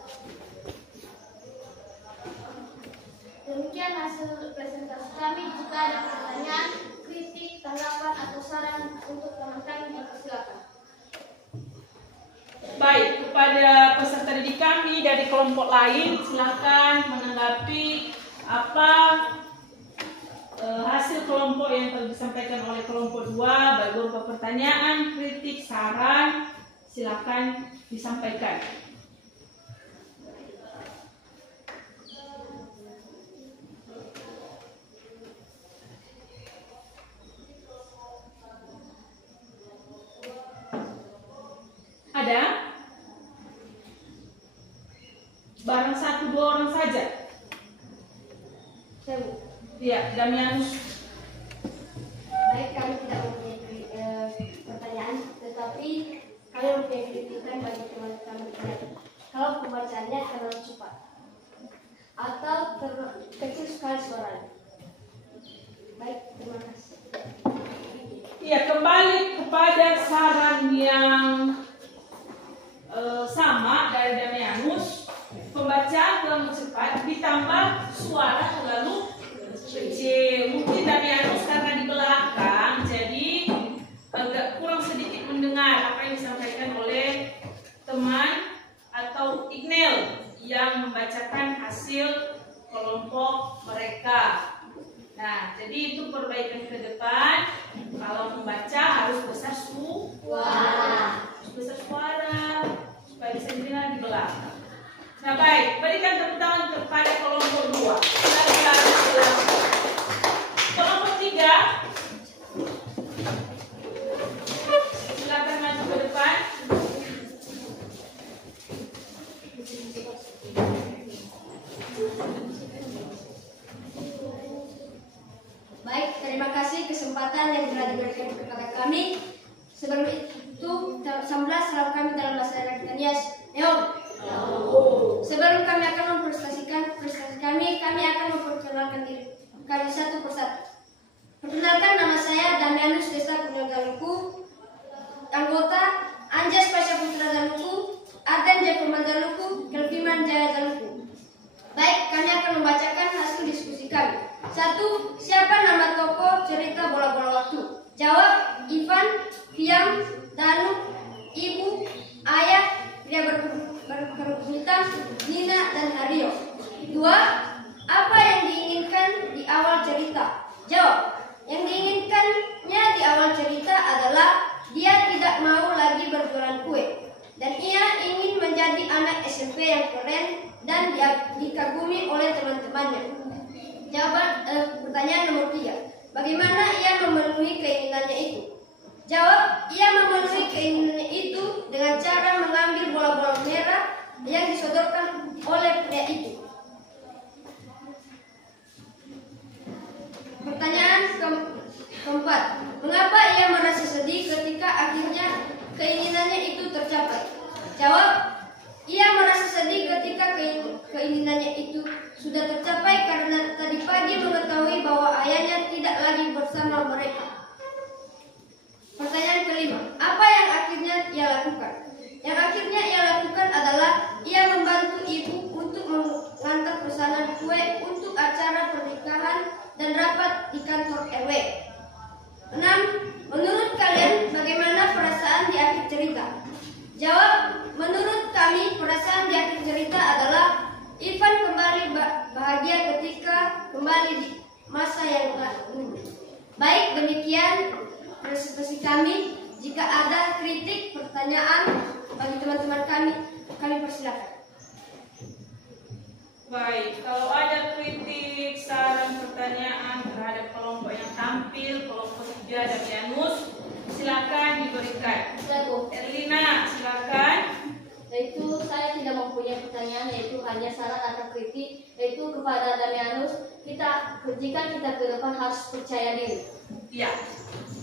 Demikian hasil presentasi kami. Jika ada pertanyaan, kritik, tanggapan, atau saran untuk teman kami dipersilakan. Baik, kepada peserta didik kami dari kelompok lain, silakan menanggapi apa hasil kelompok yang telah disampaikan oleh kelompok 2, baik berupa pertanyaan, kritik, saran, silakan disampaikan. Ada? Barang 1-2 orang saja. Iya, Damianus. Baik, kami tidak mempunyai pertanyaan, tetapi kami mempunyai kritikan bagi teman-teman kami. Kalau pembacaannya terlalu cepat atau kecil sekali suaranya. Baik, terima kasih. Iya, kembali kepada saran yang sama dari Damianus. Pembacaan terlalu cepat ditambah suara terlalu kecil. Mungkin Damianus karena di belakang jadi agak kurang sedikit mendengar apa yang disampaikan oleh teman atau Ignel yang membacakan hasil kelompok mereka. Nah, jadi itu perbaikan ke depan. Kalau membaca harus besar suara, supaya bisa didengar di belakang. Nah, baik, berikan tepuk tangan kepada kelompok 2. Kelompok 3, silakan maju ke depan. Baik, terima kasih kesempatan yang telah diberikan kepada kami. Sebelum itu, selalu kami dalam bahasa Vietnamese. Sebelum kami akan mempresentasikan prestasi kami akan memperkenalkan diri kami satu persatu. Perkenalkan, nama saya Damianus Desa Kunjung Daluku, anggota Anjas Pasha Putra Daluku, Aden Jacoban Daluku, Kelviman Jaya Daluku. Baik, kami akan membacakan hasil diskusi kami. 1. Siapa nama tokoh cerita Bola-Bola Waktu? Jawab: Ivan, Fiam, Danu, Ibu, Ayah, Pria berkerutan, Nina, dan Aryo. 2. Apa yang diinginkan di awal cerita? Jawab: yang diinginkannya di awal cerita adalah dia tidak mau lagi berjualan kue, dan ia ingin menjadi anak SMP yang keren dan dikagumi oleh teman-temannya. Jawaban pertanyaan nomor 3. Bagaimana ia memenuhi keinginannya itu? Jawab: ia memenuhi keinginannya itu dengan cara mengambil bola-bola merah yang disodorkan oleh pria itu. Pertanyaan keempat. Mengapa ia merasa sedih ketika akhirnya keinginannya itu tercapai? Jawab: ia merasa sedih ketika keinginannya itu sudah tercapai karena tadi pagi mengetahui bahwa ayahnya tidak lagi bersama mereka. Pertanyaan kelima. Apa yang akhirnya ia lakukan? Yang akhirnya ia lakukan adalah ia membantu ibu untuk mengantar pesanan kue untuk acara pernikahan dan rapat di kantor RW. 6. Menurut kalian bagaimana perasaan di akhir cerita? Jawab: menurut kami perasaan di akhir cerita adalah Ivan kembali bahagia ketika kembali di masa yang lalu. Baik, demikian presentasi kami. Jika ada kritik, pertanyaan bagi teman-teman kami persilakan. Baik, kalau ada kritik, saran, pertanyaan terhadap kelompok yang tampil, kelompok 3 Damianus, silakan diberikan. Erlina, silakan. Yaitu saya tidak mempunyai pertanyaan, yaitu hanya saran atau kritik, yaitu kepada Damianus, jika kita ke depan harus percaya diri. Ya,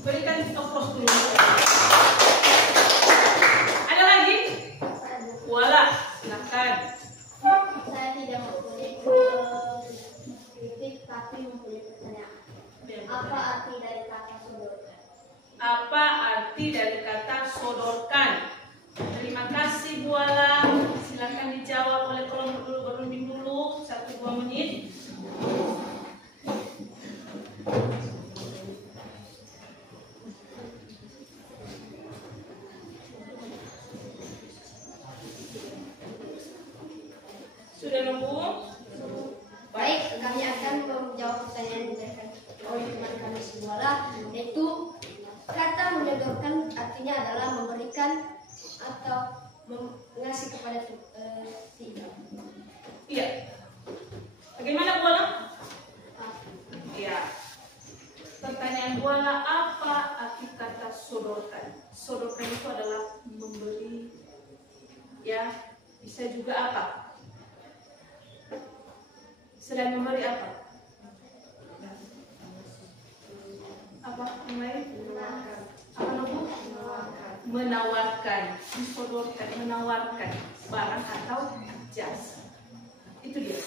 berikan oplos dulu. Ada lagi? Wala, silakan. Saya tidak mempunyai kritik, tapi mempunyai pertanyaan. Apa arti dari kata sodorkan? Apa arti dari kata sodorkan? Terima kasih Bu Ala. Silakan dijawab oleh kelompok dulu, berunding dulu 1-2 menit. ngasih kepada si ibu. Iya. Bagaimana bola? Iya. Pertanyaan bola, apa arti kata sodorkan? Sodorkan itu adalah memberi, ya. Bisa juga apa? Selain memberi apa? Apa yang lain? Apa nopo? Menawarkan. Disodorkan, menawarkan barang atau jasa. Itu dia.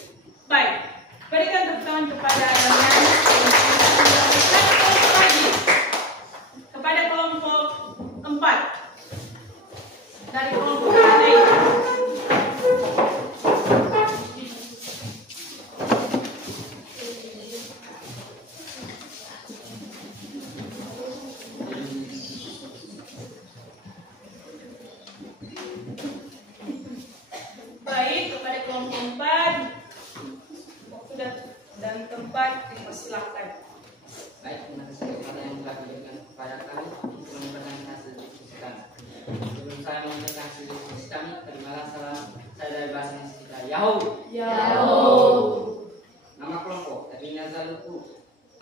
Baik, berikan tepuk tangan kepada Damian. Kepada kelompok 4 dari kelompok lain. Baik, kepada kelompok 4 waktu dan tempat dipersilahkan. Baik, terima kasih kepada yang telah diberikan kepada kami untuk memberikan hasil diskusi kami. Sebelum saya memberikan hasil diskusi kami, terimalah salam saya dari bahasa Indonesia. Yahoo. Nama kelompok tadinya Zaluku,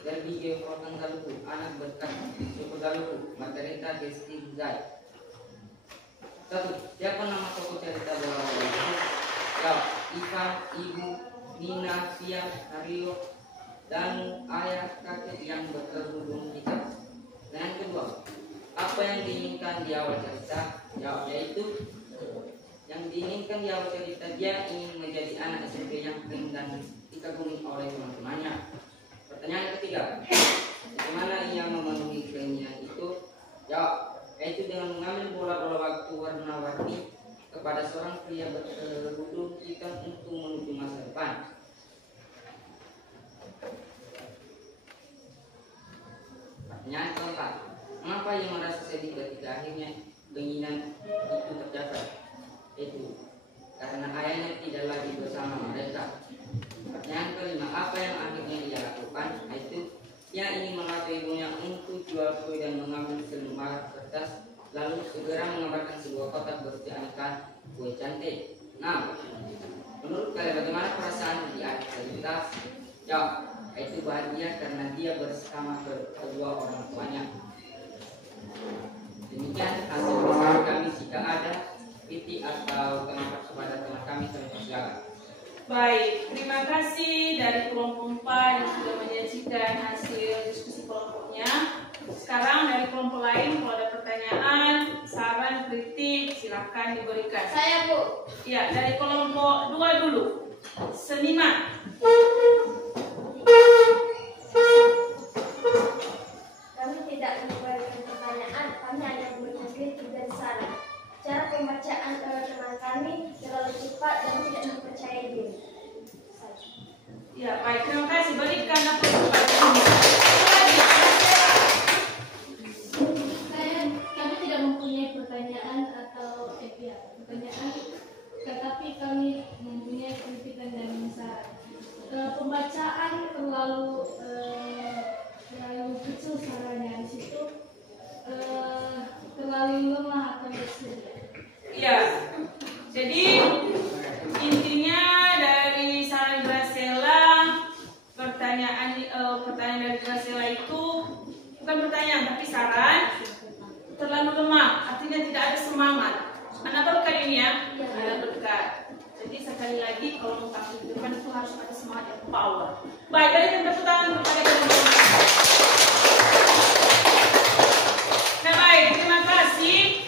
Derby Geofrotan Zaluku, anak berkat suku Zaluku, Margarita Gesti Zai. 1. Siapa nama tokoh cerita bola-bola itu? Jawab. Ivan, Ibu, Nina, Pia, Mario, dan ayah kakek yang berkerudung hitam. Dan yang kedua, apa yang diinginkan di awal cerita? Jawab, yaitu yang diinginkan di awal cerita, dia ingin menjadi anak SMP yang keren dan dikagumi oleh teman-temannya. Pertanyaan ketiga, bagaimana ia memenuhi keinginan itu? Jawab, yaitu dengan mengambil bola-bola waktu warna-warni kepada seorang pria berkerudung hitam untuk menuju masa depan. Pertanyaan keempat, mengapa ia merasa sedih ketika akhirnya keinginan itu tercapai? Itu karena ayahnya tidak lagi bersama mereka. Pertanyaan kelima, apa yang akhirnya ia lakukan? Itu ia ingin melatih ibunya untuk jual kue dan mengambil selembar kertas, lalu segera mengabarkan sebuah kotak berisi aneka kue cantik. Nah, menurut kalian bagaimana perasaan di akhir cerita? Jawab, yaitu bahagia karena dia bersama kedua orang tuanya. Demikian hasil diskusi kami. Jika ada kritik atau komentar kepada teman kami, kami persilakan. Baik, terima kasih dari kelompok 4 yang sudah menyajikan hasil diskusi kelompoknya. Sekarang dari kelompok lain, kalau ada pertanyaan, saran, kritik, silakan diberikan. Saya, Bu. Ya, dari kelompok 2 dulu. Seniman. Kami tidak memberikan pertanyaan, kami hanya memberikan kritik dan saran. Cara pembacaan teman kami terlalu cepat dan tidak mempercayai diri. Ya, baik, terima kasih. Berikan apa kepada ini. Kami tidak mempunyai pertanyaan atau pertanyaan, tetapi kami mempunyai kritikan dan saran. Pembacaan terlalu kecil sarannya, di situ terlalu lemah atau bersedia. Ya, jadi intinya dari saran Graciela, pertanyaan dari Graciela itu bukan pertanyaan tapi saran, terlalu lemah, artinya tidak ada semangat. Anak berkat ini ya, anak berkat. Jadi sekali lagi kalau mau tampil di depan itu harus ada semangat yang power. Baik, dari tepuk tangan kepada teman-teman. Nah baik, terima kasih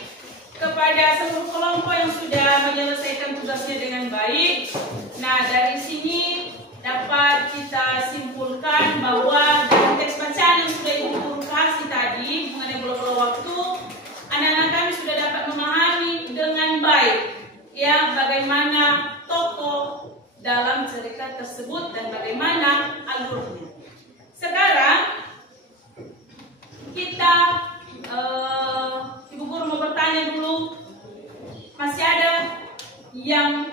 kepada seluruh kelompok yang sudah menyelesaikan tugasnya dengan baik. Nah dari sini dapat kita simpulkan bahwa dari teks bacaan yang sudah Ibu Guru kasih tadi mengenai bola-bola waktu, anak-anak kami sudah dapat memahami dengan baik ya bagaimana tokoh dalam cerita tersebut dan bagaimana alurnya. Sekarang kita Ibu Guru mau bertanya dulu, masih ada yang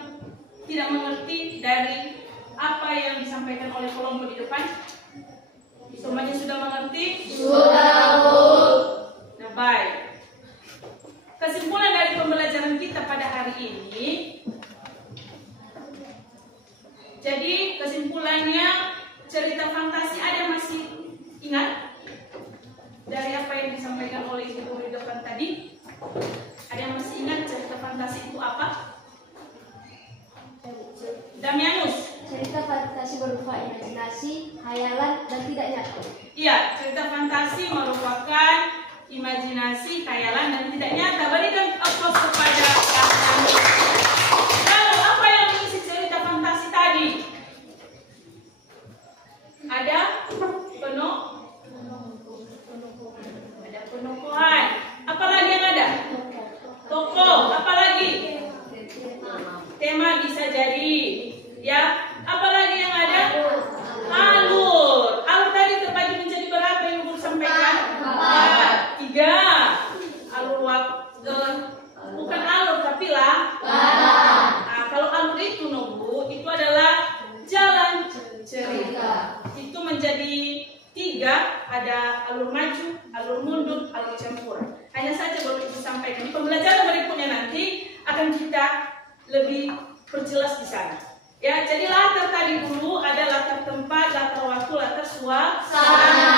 tidak mengerti dari apa yang disampaikan oleh kelompok di depan? Semuanya sudah mengerti? Sudah, Bu. Nah baik, kesimpulan dari pembelajaran kita pada hari dari apa yang disampaikan oleh Ibu Guru di depan tadi? Ada yang masih ingat cerita fantasi itu apa? Damianus. Cerita fantasi berupa imajinasi, khayalan, dan tidak nyata. Iya, cerita fantasi merupakan imajinasi, khayalan, dan tidak nyata. Berikan applause kepada kami. Lalu apa yang mengisi cerita fantasi tadi? Ada penokohan. Apa lagi yang ada? Tokoh. Apa lagi? Tema bisa jadi. Ya. Apa lagi yang ada? Alur. Alur tadi terbagi menjadi berapa yang Ibu sampaikan? 3. Alur waktu. Bukan alur tapi lah. Nah, kalau alur itu Bu, itu adalah jalan cerita. Itu menjadi 3, ada alur maju, alur mundur, alur campur. Hanya saja baru Ibu sampaikan. Di pembelajaran berikutnya nanti akan kita lebih perjelas di sana. Ya, jadi latar tadi dulu ada latar tempat, latar waktu, latar suasana.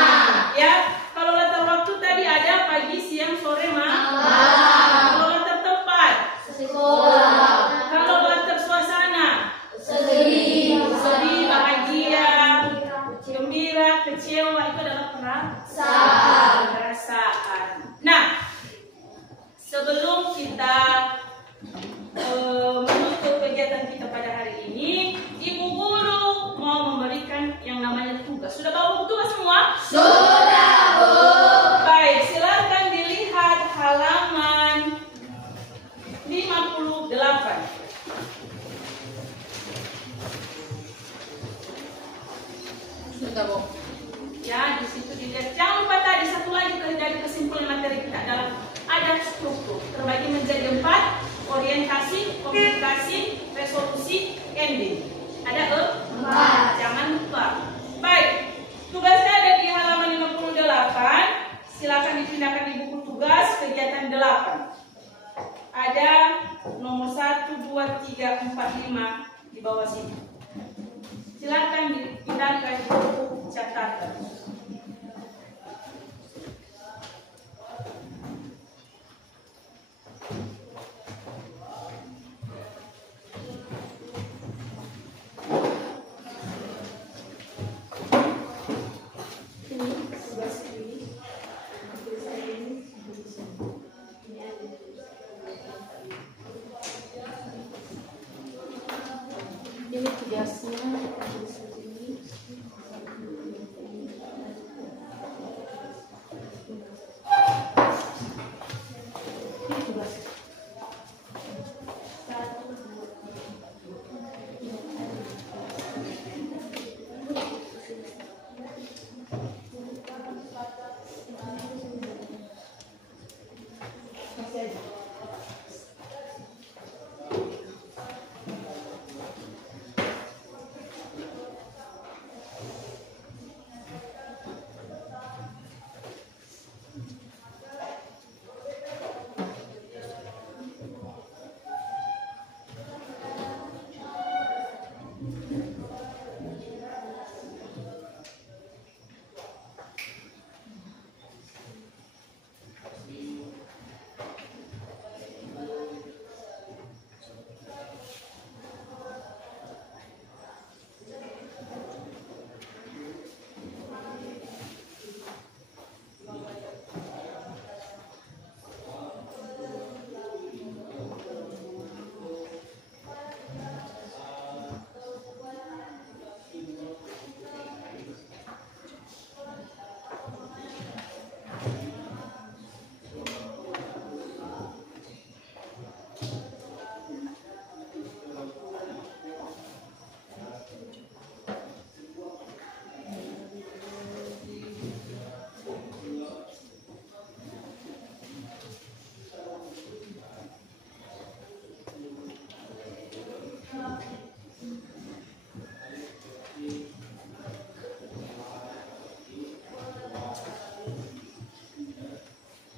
Ya, kalau latar waktu tadi ada pagi, siang, sore, malam. Kalau latar tempat, Sekolah. kalau latar suasana, Sedih. bahagia, gembira, kecewa, itu adalah perasaan. Nah, sebelum kita menutup kegiatan kita pada hari ini, Ibu Guru mau memberikan yang namanya tugas. Sudah bawa buku tugas semua? Sudah, Bu. Baik, silakan dilihat halaman 58. Sudah, Bu. Ya, di situ dilihat. Jangan lupa tadi satu lagi dari kesimpulan materi kita adalah ada struktur terbagi menjadi 4: orientasi, komunikasi, resolusi, ending. Ada 4. Jangan lupa. Baik, tugasnya ada di halaman 58. Silakan dipindahkan di buku tugas kegiatan 8. Ada nomor 1, 2, 3, 4, 5 di bawah sini. Silakan dipindahkan di buku catatan. Ini tugasnya.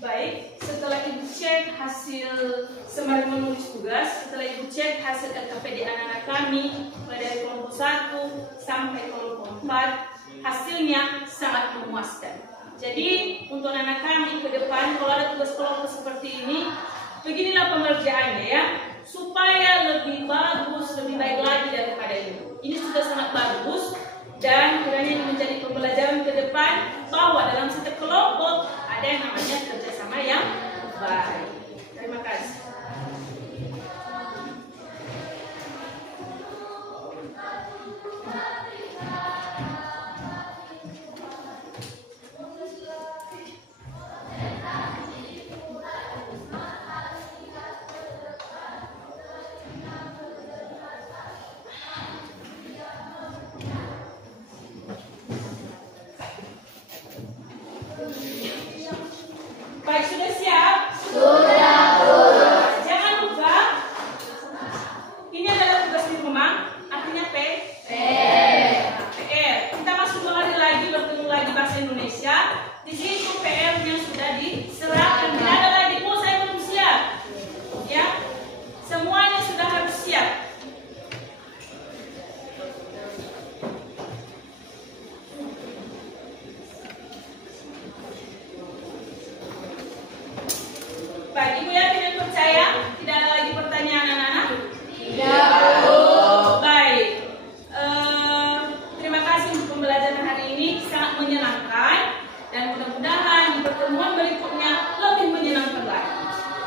Baik, setelah Ibu cek hasil sembari menulis tugas, setelah Ibu cek hasil LKPD anak-anak kami dari kelompok 1 sampai kelompok 4, hasilnya sangat memuaskan. Jadi untuk anak kami ke depan kalau ada tugas kelompok seperti ini, beginilah pengerjaannya ya, supaya lebih bagus, lebih baik lagi daripada ini. Ini sudah sangat bagus dan kiranya ini menjadi pembelajaran ke depan bahwa dalam setiap kelompok ada yang namanya kerjasama yang baik. Terima kasih. Baik, sudah siap? Sudah, Bu. Jangan lupa, ini adalah tugas di rumah, artinya PR. Kita masuk 2 hari lagi, bertemu lagi bahasa Indonesia. Di situ PR-nya sudah diserahkan. Tidak ada lagi, oh saya belum siap. Ya, semuanya sudah harus siap. Baik, Ibu yakin dan percaya? Tidak ada lagi pertanyaan anak-anak? Tidak, Bu. Baik. Terima kasih untuk pembelajaran hari ini, sangat menyenangkan dan mudah-mudahan di pertemuan berikutnya lebih menyenangkan lagi.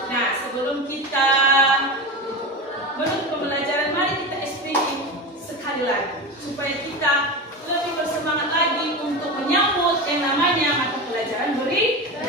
Nah, sebelum kita menutup pembelajaran, mari kita speaking sekali lagi supaya kita lebih bersemangat lagi untuk menyambut yang namanya mata pelajaran berikut.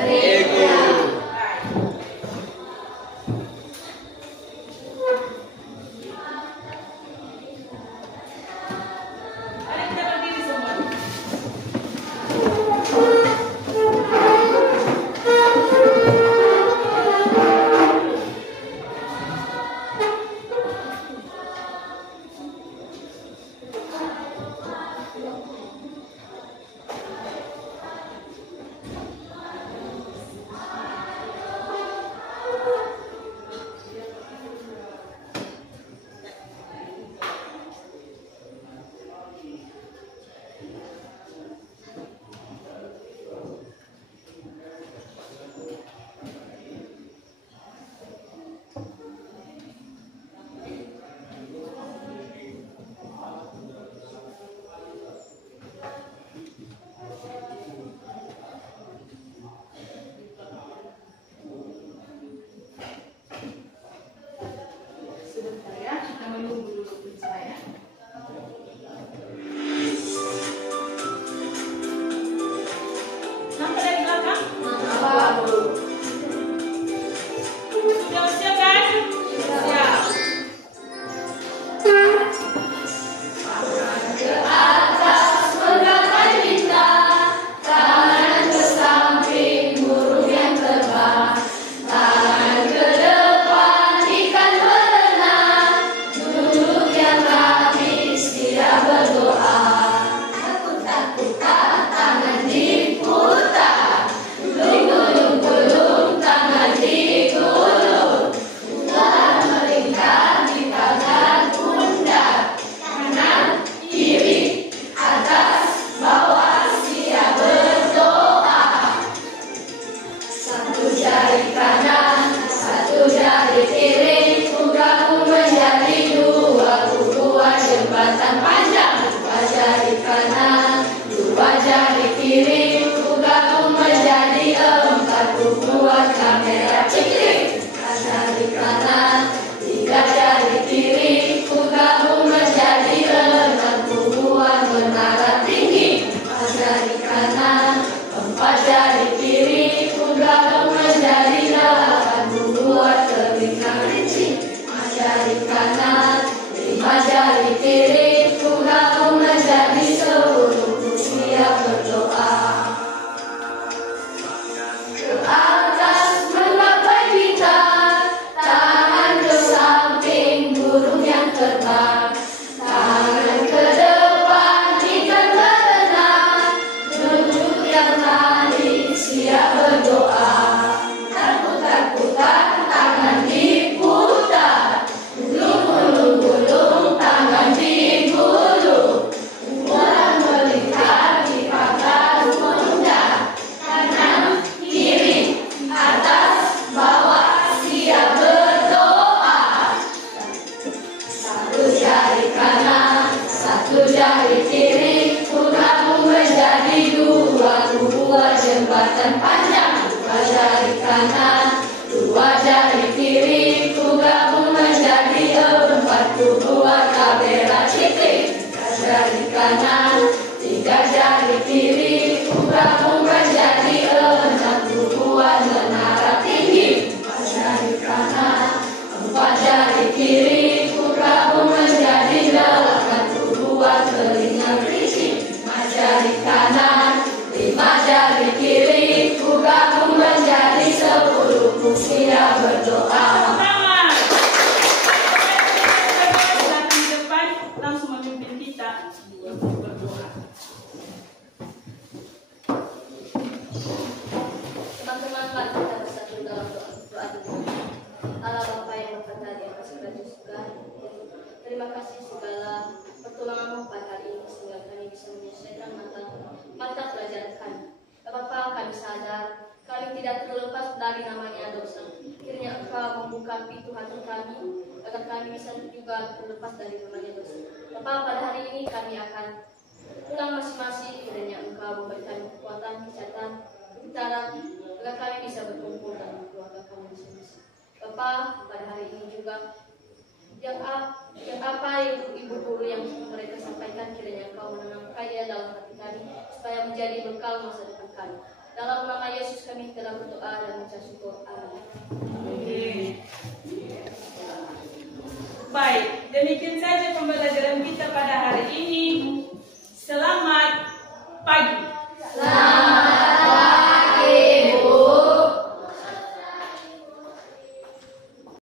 kanan, dua jari kiri ku gabung menjadi empat, ku buat tabela titik. Jari kanan, tiga jari kiri ku gabung menjadi enam, ku buat menara tinggi. Empat jari kanan, empat jari kiri ku gabung menjadi delapan, ku buat telinga berisi. Lima jari kanan, lima jari kiri ku gabung menjadi 10, ku siap berdoa. Pertama, datang di depan langsung memimpin kita untuk berdoa. Teman-teman, mari kita bersatu dalam doa dulu. Allah Bapa yang berkata di atas segala surga, terima kasih segala pertolongan-Mu pada hari ini sehingga kami bisa menyelesaikan mata pelajaran kami. Ya Bapa, kami sadar kami tidak terlepas dari namanya dosa. Kiranya Engkau membuka pintu hati kami agar kami bisa juga terlepas dari namanya dosa. Bapa, pada hari ini kami akan pulang masing-masing. Kiranya Engkau memberikan kekuatan, kesehatan, pintaran agar kami bisa berkumpul dengan keluarga kami masing-masing. Bapa, pada hari ini juga yang apa ibu guru yang mereka sampaikan, kiranya Engkau menanamkan ia dalam hati kami supaya menjadi bekal masa depan kami. Dalam nama Yesus kami telah berdoa dan mengucap syukur. Amin. Baik, demikian saja pembelajaran kita pada hari ini. Selamat pagi.